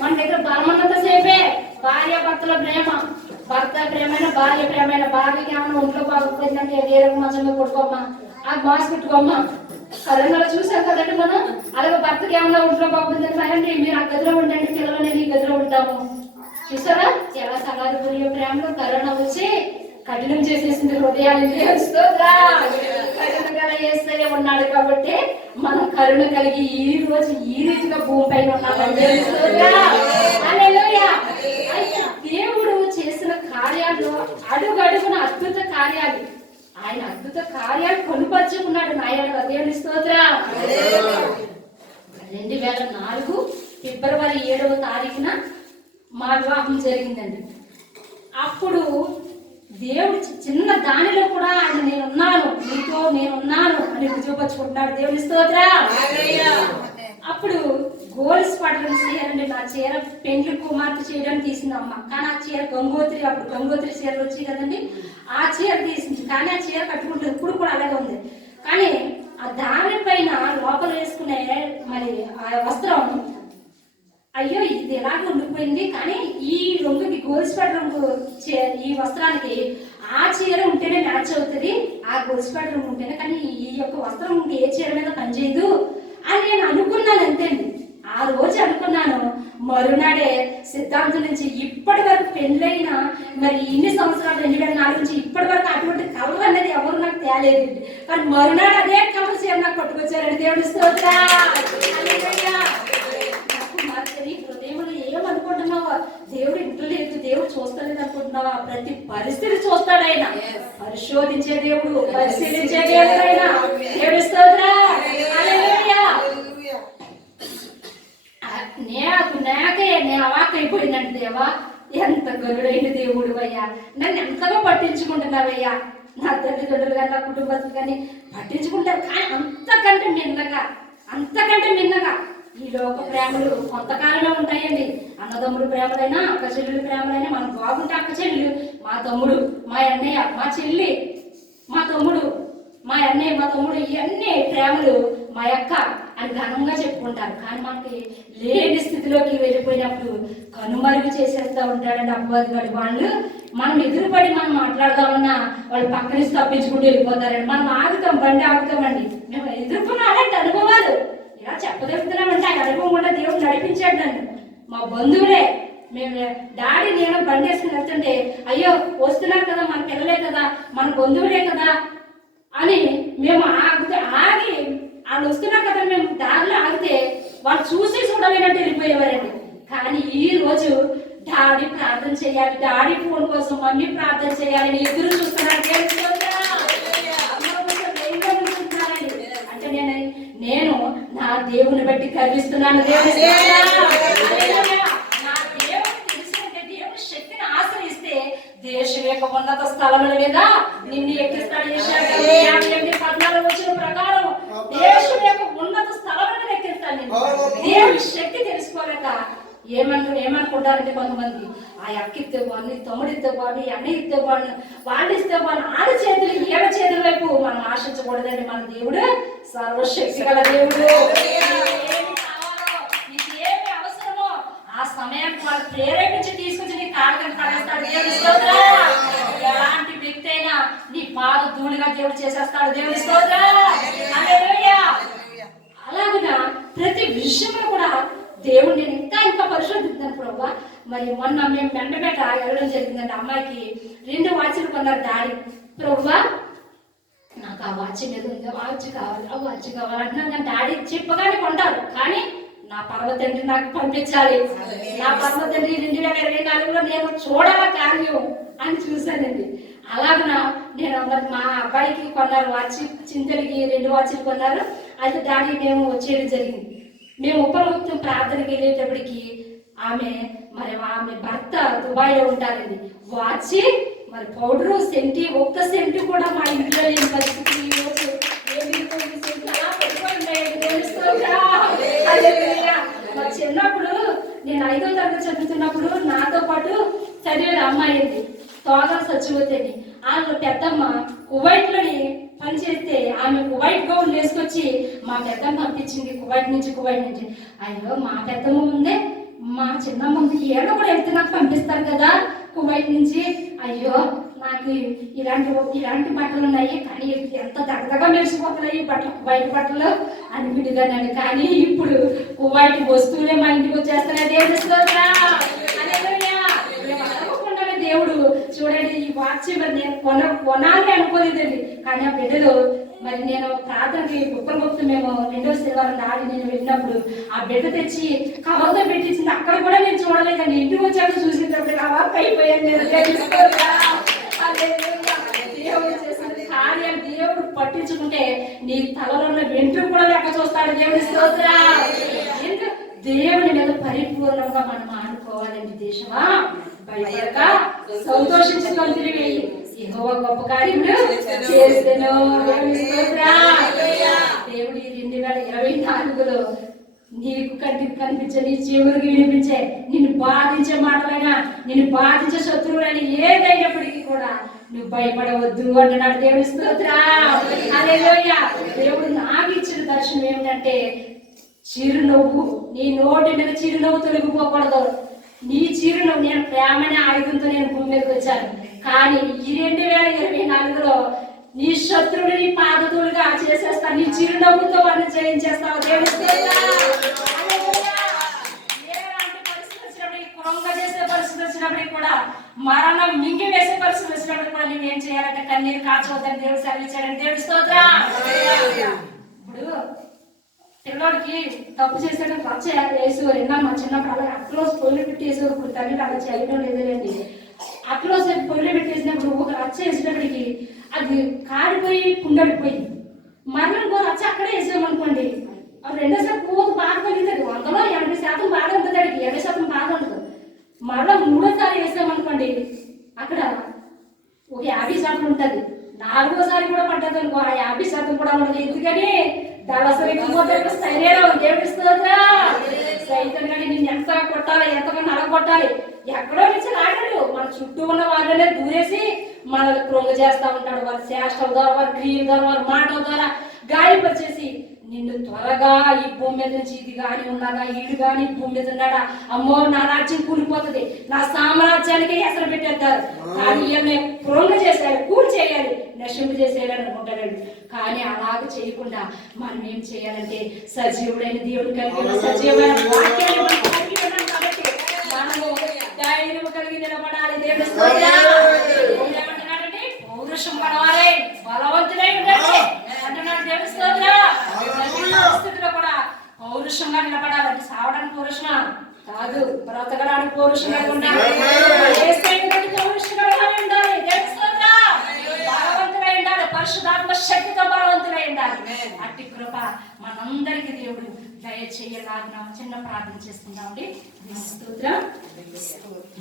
మన దగ్గర బలం ఉన్నంతసేపే భార్య భర్తల ప్రేమ, భర్త ప్రేమైన భార్య ప్రేమైన, భార్యకి ఏమైనా ఒంట్లో బాగుపోయిందంటే వేరే మంచంలో కొట్టుకోమ్మా, ఆ బాస్ పెట్టుకోమ్మా. కరోనాలో చూసాం కదండి మనం. అలాగే భర్తకి ఏమన్నా ఒంట్లో బాగుందని సరే మీరు ఆ గదిలో ఉండండి, పిల్లలు నేను ఈ గదిలో ఉంటాము. చూసారా ఎలా సగారు ప్రేమలో కరోనా వచ్చి కఠినం చేసేసింది హృదయాన్ని. కఠినంగా వేస్తే ఉన్నాడు కాబట్టి మనం కరుణ కలిగి ఈ రోజు ఈ రీతిగా భూమి పైన ఉన్నామని. దేవుడు చేసిన కార్యాలు అడుగడుగున అద్భుత కార్యాలు, ఆయన అద్భుత కార్యాలు కొనుపరుచుకున్నాడు నాయన. దేవుని స్తోత్రం. 2004 ఫిబ్రవరి 7వ తారీఖున మా వివాహం జరిగిందండి. అప్పుడు దేవుడు చిన్న దానిలో కూడా ఆయన నేనున్నాను, నీతో నేనున్నాను అని రుజువుపరుచుకుంటున్నాడు. దేవుని స్తోత్రం. అప్పుడు గోల్స్ పడడం చీరండి, నా చీర పెండ్లి కుమార్తె చేయడానికి తీసింది అమ్మ. కానీ ఆ చీర గంగోత్రి, అప్పుడు గంగోత్రి చీరలు వచ్చి కదండి, ఆ చీర తీసింది. కానీ ఆ చీర కట్టుకుంటుంది, ఇప్పుడు కూడా అలాగే ఉంది. కానీ ఆ దానిపైన లోపల వేసుకునే మరి ఆ వస్త్రం అయ్యో ఇది ఎలాగ ఉండిపోయింది. కానీ ఈ రంగుకి గోల్స్పేట రంగు ఈ వస్త్రానికి ఆ చీర ఉంటేనే మ్యాచ్ అవుతుంది, ఆ గోల్స్పేట రంగు ఉంటేనే. కానీ ఈ యొక్క వస్త్రం ఉంటే ఏ చీర మీద పనిచేయదు అని నేను అనుకున్నాను అంతేండి. ఆ రోజు అనుకున్నాను. మరునాడే సిద్ధాంతం నుంచి ఇప్పటి వరకు పెళ్ళైన మరి ఇన్ని సంవత్సరాలు 2004 నుంచి ఇప్పటి వరకు అటువంటి కలర్ అనేది ఎవరు నాకు తేలేదు. కానీ మరునాడు అదే కలర్ చీర నాకు పట్టుకొచ్చారండి. దేవుడి స్తోత్రం. హృదయంలో ఏమనుకుంటున్నావా? దేవుడు ఇంట్లో లేదు, దేవుడు చూస్తలేదు అనుకుంటున్నావా? ప్రతి పరిస్థితి చూస్తాడు ఆయన. పరిశోధించే దేవుడు, పరిశీలించే దేవుడు ఆయన. దేవుడి స్తోత్రం. నాకే నేను అవాకైపోయిందండి. దేవా ఎంత గరుడైన దేవుడు అయ్యా, నన్ను ఎంతగా పట్టించుకుంటున్నావయ్యా. నా తల్లిదండ్రులు కానీ నా కుటుంబస్తులు కానీ పట్టించుకుంటారు. కానీ అంతకంటే మిన్నగా ఈ లోక ప్రేమలు కొంతకాలమే ఉంటాయండి. అన్నదమ్ముడు ప్రేమలైనా అక్క చెల్లెలు ప్రేమలైనా మనం బాగుంటే అక్క చెల్లెలు, మా తమ్ముడు మా అన్నయ్య మా చెల్లి మా తమ్ముడు మా అన్నయ్య మా తమ్ముడు ఇవన్నీ ప్రేమలు మా అక్క అని ఘనంగా చెప్పుకుంటారు. కానీ మనకి లేని స్థితిలోకి వెళ్ళిపోయినప్పుడు కనుమరుగు చేసేస్తూ ఉంటాడండి అబ్బాయి గారి వాళ్ళు. మనం ఎదురుపడి మనం మాట్లాడదామన్నా వాళ్ళు పక్క నుంచి తప్పించుకుంటూ వెళ్ళిపోతారండి. మనం ఆగుతాం, బండి ఆగుతామండి. మేము ఎదుర్కొన్నాడంటే అనుభవాలు ఇలా చెప్పగలుగుతున్నామంటే ఆయన అనుభవం కూడా దేవుడు నడిపించాడు నన్ను. మా బంధువులే, మేము డాడీ నేను బండి వేసుకుని వెళ్తుంటే అయ్యో వస్తున్నారు కదా మన పిల్లలే కదా మన బంధువులే కదా అని మేము ఆగి వాళ్ళు వస్తున్నారు కదా మేము దారిలో ఆగితే వాళ్ళు చూసి చూడలేనట్టు వెళ్ళిపోయేవారండి. కానీ ఈ రోజు డాడీ ప్రార్థన చేయాలి, డాడీ ఫోన్ కోసం మమ్మీ ప్రార్థన చేయాలని ఎదురు చూస్తున్నారు. అంటే నేను నా దేవుని బట్టి గర్విస్తున్నాను. నా దేవుని తెలుసుకుంటే దేవుని శక్తిని ఆశ్రయిస్తే దేశం యొక్క ఉన్నత స్థలముల మీద నిన్ను ఎక్కిస్తాడు. 14 వచ్చిన ప్రకారం దేశం యొక్క ఉన్నత స్థలముల మీద ఎక్కిస్తాడు నిన్ను. దేవుని శక్తి తెలుసుకోలేక ఏమనుకుంటారంటే కొంతమంది ఆ అక్క ఇస్తే బాగుంది, తమ్ముడు ఇస్తే బాగుంది, అన్న ఇస్తే బాగుంది, వాళ్ళు ఇస్తే బాగుంది, ఆడ చేతులు ఏడ చేతుల వైపు మనం ఆశించకూడదండి. మన దేవుడు సర్వశక్తి గల దేవుడు. నీకేమి అవసరమో ఆ సమయానికి వాళ్ళు ప్రేరేపించి తీసుకొచ్చి నీ కాళ్ళని పడేస్తాడు. దేవుని స్తోత్రం. ఎలాంటి వ్యక్తి అయినా నీ పాద ధూళిగా దేవుడు చేసేస్తాడు. దేవుని స్తోత్రం. హల్లెలూయా. అలాగునా ప్రతి విషయంలో కూడా దేవుడు నేను ఇంకా పరిశోధిస్తాను ప్రభా. మరి మొన్న మేము మెండపేట వెళ్ళడం జరిగిందండి. అమ్మాయికి 2 వాచ్లు కొన్నారు డాడీ. ప్రభా నాకు ఆ వాచ్ మీద ఉంది, వాచ్ కావాలి, ఆ వాచ్ కావాలి అంటున్నాను. కానీ డాడీ చెప్పగానే కొంటారు. కానీ నా పరమ తండ్రి నాకు పంపించాలి, నా పరమ తండ్రి 2024లో నేను చూడాల కార్యం అని చూశానండి. అలాగన నేను మా అబ్బాయికి కొన్నారు వాచి, చింతలకి 2 వాచీలు కొన్నారు. అయితే డాడీ మేము వచ్చేయడం జరిగింది. మేము ఉపరోక్తం ప్రార్థనకి వెళ్ళేటప్పటికి ఆమె భర్త దుబాయ్లో ఉంటారండి. వాచి మరి పౌడరు సెంటి, ఒక్క సెంటు కూడా మా ఇంట్లో లేని పరిస్థితి. మా చిన్నప్పుడు నేను 5వ తరగతి చదువుతున్నప్పుడు నాతో పాటు చదివే అమ్మాయి తోగా సచివతని, ఆమె పెద్దమ్మ కువైట్లోని పనిచేస్తే ఆమె కువైట్ గౌన్ వేసుకొచ్చి మా పెద్దమ్మ పంపించింది కువైట్ నుంచి. అయ్యో మా పెద్దమ్మ ఉందే, మా చిన్నమ్మ ఉంది, ఏడో కూడా వెళ్తే నాకు పంపిస్తారు కదా కువైట్ నుంచి. అయ్యో నాకు ఇలాంటి బట్టలు ఉన్నాయి, కానీ ఎంత దగదగా మెరిసిపోతున్నాయి ఈ బట్టలు, కువైట్ బట్టలు అనిపించగానండి. కానీ ఇప్పుడు కువైట్ వస్తువులే మా ఇంటికి వచ్చేస్తున్నాయి. దేవుడు చూడండి, ఈ వాచ్ మరి నేను కొనాలి అనుకోలేదండి. కానీ ఆ బిడ్డలు మరి నేను ప్రార్థనకి ఉపరముక్తి మేము 2వ శనివారం నాడు నేను వెళ్ళినప్పుడు ఆ బిడ్డ తెచ్చి కవర్తో పెట్టించింది. అక్కడ కూడా నేను చూడలేదండి. ఇంటికి వచ్చాక చూసేటప్పుడు కవర్ అయిపోయాను నేను. దేవుడు చేసిన కార్యాలు దేవుడు పట్టించుకుంటే నీ తలలో ఉన్న వెంట్రుక కూడా లెక్క చూస్తాడు. దేవుడి స్తోత్రం. దేవుని మీద పరిపూర్ణంగా మనం ఆడుకోవాలండి. దేశమా భయపడక సంతోషించుకొని యెహోవా గొప్ప కార్యములు చేసెను. దేవుడు ఈ 2024లో నీకు కంటికి కనిపించే, నీ చెవులకు వినిపించే, నిన్ను బాధించే మాటలైనా, నిన్ను బాధించే శత్రువులైనా ఏదైనప్పటికీ కూడా నువ్వు భయపడవద్దు అంటున్నాడు. దేవుడి స్తోత్రం. హల్లెలూయా. దేవుడు నాకు ఇచ్చిన దర్శనం ఏమిటంటే చిరునవ్వు, నీ నోటి మీద చిరునవ్వు తొలగిపోకూడదు. నీ చిరునవ్వు, నేను ప్రేమనే ఆయుధంతో నేను భూమి మీదకి వచ్చాను. కానీ ఈ 2024లో నీ శత్రువుని నీ పాదతులుగా చేసేస్తాను. నీ చిరునవ్వుతో వారిని జయించేస్తావు. దేవుడి పరిస్థితి వచ్చినప్పటికీ, కృంగ చేసే పరిస్థితి వచ్చినప్పటికీ కూడా, మరణం మింగి వేసే పరిస్థితి వచ్చినప్పటికీ కూడా నువ్వేం చేయాలంటే కన్నీరు కాచవద్దని దేవుడు సెలవిచ్చాడని. దేవుడి స్తోత్రం. ఇప్పుడు పిల్లడికి తప్పు చేసాక రచ్చ వేసేవారు. ఎన్నా మా చిన్నప్పుడు అలాగే అట్లో పొల్లి పెట్టేసేవారు. ఇప్పుడు తల్లి అలా చేయడం లేదండి. అట్లో పొల్లి పెట్టేసినప్పుడు ఒక రచ్చ వేసినప్పటికి అది కాడిపోయి కుండడిపోయింది. మరణం కూడా రచ్చ అక్కడే వేసామనుకోండి, అది రెండోసారి పూర్తి బాధ కలిగింది. 100లో 80% బాధ ఉంటుంది, 20% బాధ ఉంటుంది. మరలా 3వ వేసామనుకోండి, అక్కడ ఒక 50% ఉంటుంది. 4వసారి కూడా పడ్డది అనుకో, ఆ 50% కూడా ఉండదు. ఎందుకని సైతం కానీ నిన్ను ఎంత కొట్టాలి, ఎంతగా నలగొట్టాలి, ఎక్కడో నుంచి లాగాడు. మన చుట్టూ ఉన్న వాళ్ళనే దూరేసి మనల్ని కృంగ చేస్తా ఉంటాడు. వారి చేష్టల ద్వారా, వారి క్రియల ద్వారా, వారి మాటల ద్వారా గాయపరిచేసి నిన్ను త్వరగా ఈ భూమి మీద నుంచి ఇది కానీ ఉన్నాడా, ఈడు కానీ భూమి మీద ఉన్నాడా, అమ్మో నా రాజ్యం కూలిపోతుంది, నా సామ్రాజ్యానికి ఎసరు పెట్టేస్తారు. కానీ ఈమె కృంగ చేసేయాలి, కూలి చేయాలి, నశింపు చేసేయాలని అనుకుంటాడు. కానీ అలాగ చేయకుండా మనం ఏం చేయాలంటే సజీవుడైన దేవుడు కలిగిన సజీవమైన వాక్యాన్ని మనం కలిగి ఉన్నాం కాబట్టి మనము ధైర్యం కలిగి నిలబడాలి. దేవుడు ఏమంటున్నాడంటే పౌరుషం పడవాలి, బలవంతులై ఉండాలి అంటున్నాడు. దేవుడి స్తోత్రం. పరిస్థితిలో కూడా పౌరుషంగా నిలబడాలంటే సావడానికి పౌరుషమా కాదు, బ్రతకడానికి పౌరుషంగా ఉండాలి. పౌరుషంగా ఉండాలి. దేవుడి స్తోత్రం. బలవంతులై ఉండాలి, పరిశుద్ధాత్మ శక్తితో బలవంతులై ఉండాలి. అట్టి కృప మనందరికీ దేవుడు దయచేయలాగిన చిన్న ప్రార్థన చేసుకుందామండి. స్తోత్రం.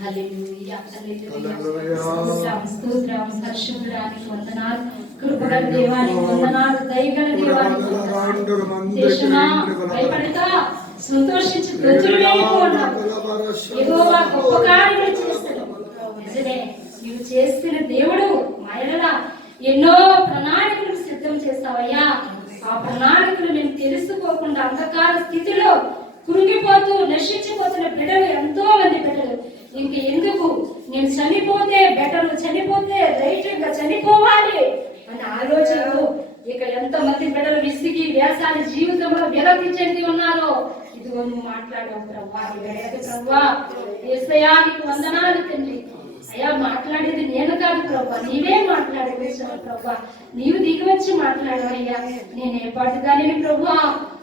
హల్లెలూయా. స్తోత్రం. పరిశుద్ధుడానికి వందనాలు, కృపగల దేవానికి వందనాలు, దయగల దేవానికి వందనాలు. దేశమా భయపడక సంతోషించి యెహోవా గొప్ప కార్యములు చేస్తాడు. నిజమే, నీవు చేస్తున్న దేవుడు మహిళలా ఎన్నో ప్రణాళికలు సిద్ధం చేస్తావయ్యా. ఆ ప్రణాళికలు నేను తెలుసుకోకుండా అంధకార స్థితిలో కృంగిపోతూ నశించిపోతున్న బిడ్డలు ఎంతో మంది బిడ్డలు. ఇంక ఎందుకు, నేను చనిపోతే బెటరు, చనిపోతే రైట్గా చనిపోవాలి అనే ఆలోచనలు ఇక ఎంతమంది బిడ్డలు విసిగి వేసాలి జీవితంలో విలపించేది ఉన్నారో. ఇదిగో నువ్వు మాట్లాడావు ప్రభా, ప్రభా యేసయ్యా నీకు వందనాలు తండ్రి. అయ్యా మాట్లాడేది నేను కాదు ప్రభా, నీవే మాట్లాడేది ప్రభా. నీవు దిగి వచ్చి మాట్లాడవయ్యా. నేనే పాటి దానిని ప్రభా,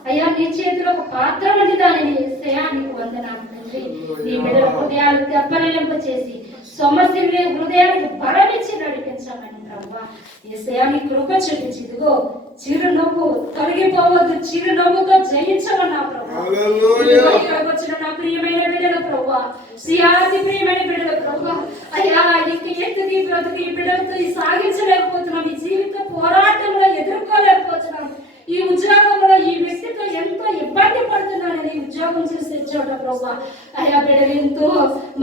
అయ్యా నీ చేతిలో ఒక పాత్ర వంటి దానిని ఏసయ్యా నీకు వందనాలు తండ్రి. నీ బిడ్డల హృదయాలు తెప్పనింప చేసి సొమ్మసిల్లి హృదయానికి బలమిచ్చి నడిపించామని ప్రభా. ఏసయ్యా నీ కృప చూపించి ఇదిగో చిరునవ్వు తొలగిపోవద్దు, చిరునవ్వుతో జయించమన్నా ప్రభా. వచ్చిన నా ప్రియమైన బిడ్డల ప్రభా, శ్రీయాతి ప్రియమైన బిడ్డల ప్రభా, అయ్యా ఎత్తుకి బ్రతుకి బిడ్డలతో సాగించలేకపోతున్నాం, ఈ జీవిత పోరాటంలో ఎదుర్కోలేకపోతున్నాం, ఈ ఉద్యోగంలో ఈ వ్యక్తితో ఎంతో ఇబ్బంది పడుతున్నానని ఉద్యోగం చేసే చోట ప్రభా. అయ్యా బిడ్డలు ఎంతో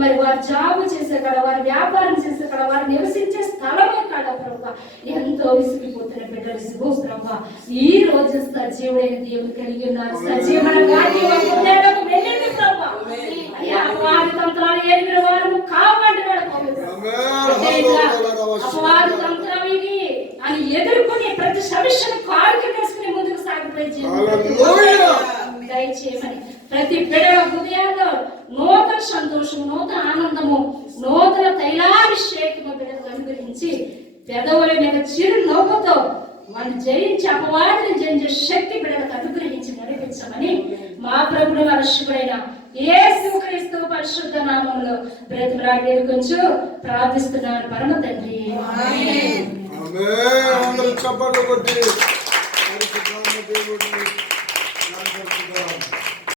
మరి వారు జాబ్ చేసే కాడ, వారి వ్యాపారం చేసే కాడ, వారు నివసించే స్థలమే కాడ ప్రభా ఎంతో విసిగిపోతున్న బిడ్డలు ఇదిగో ప్రభా ఈ రోజు సజీవుడైన దేవుడు కలిగి ఉన్నారు. సజీవనంగా వెళ్ళింది ప్రభా. అయ్యా అపవాది తంత్రాలు ఎరిగిన వారు కావంటున్నాడు అపవాది తంత్రం ఇది అని ఎదుర్కొని ప్రతి సమస్యను కారుకి తీసుకుని ముందుకు సాగిపోయి దయచేయమని ప్రతి బిడ్డల హృదయాల్లో నూతన సంతోషం, నూతన ఆనందము, నూతన తైలాభిషేకము బిడ్డలకు అనుగ్రహించి పెదవుల మీద చిరు నవ్వుతో వాళ్ళు జయించి అపవాదిని జయించే శక్తి బిడ్డలకు అనుగ్రహించి నడిపించమని మా ప్రభుడు రక్షకుడైన యేసుక్రీస్తు పరిశుద్ధ నామములో బ్రతిమలాడి కొంచెం ప్రార్థిస్తున్నాను పరమ తండ్రి. చప్పట్లు కొట్టి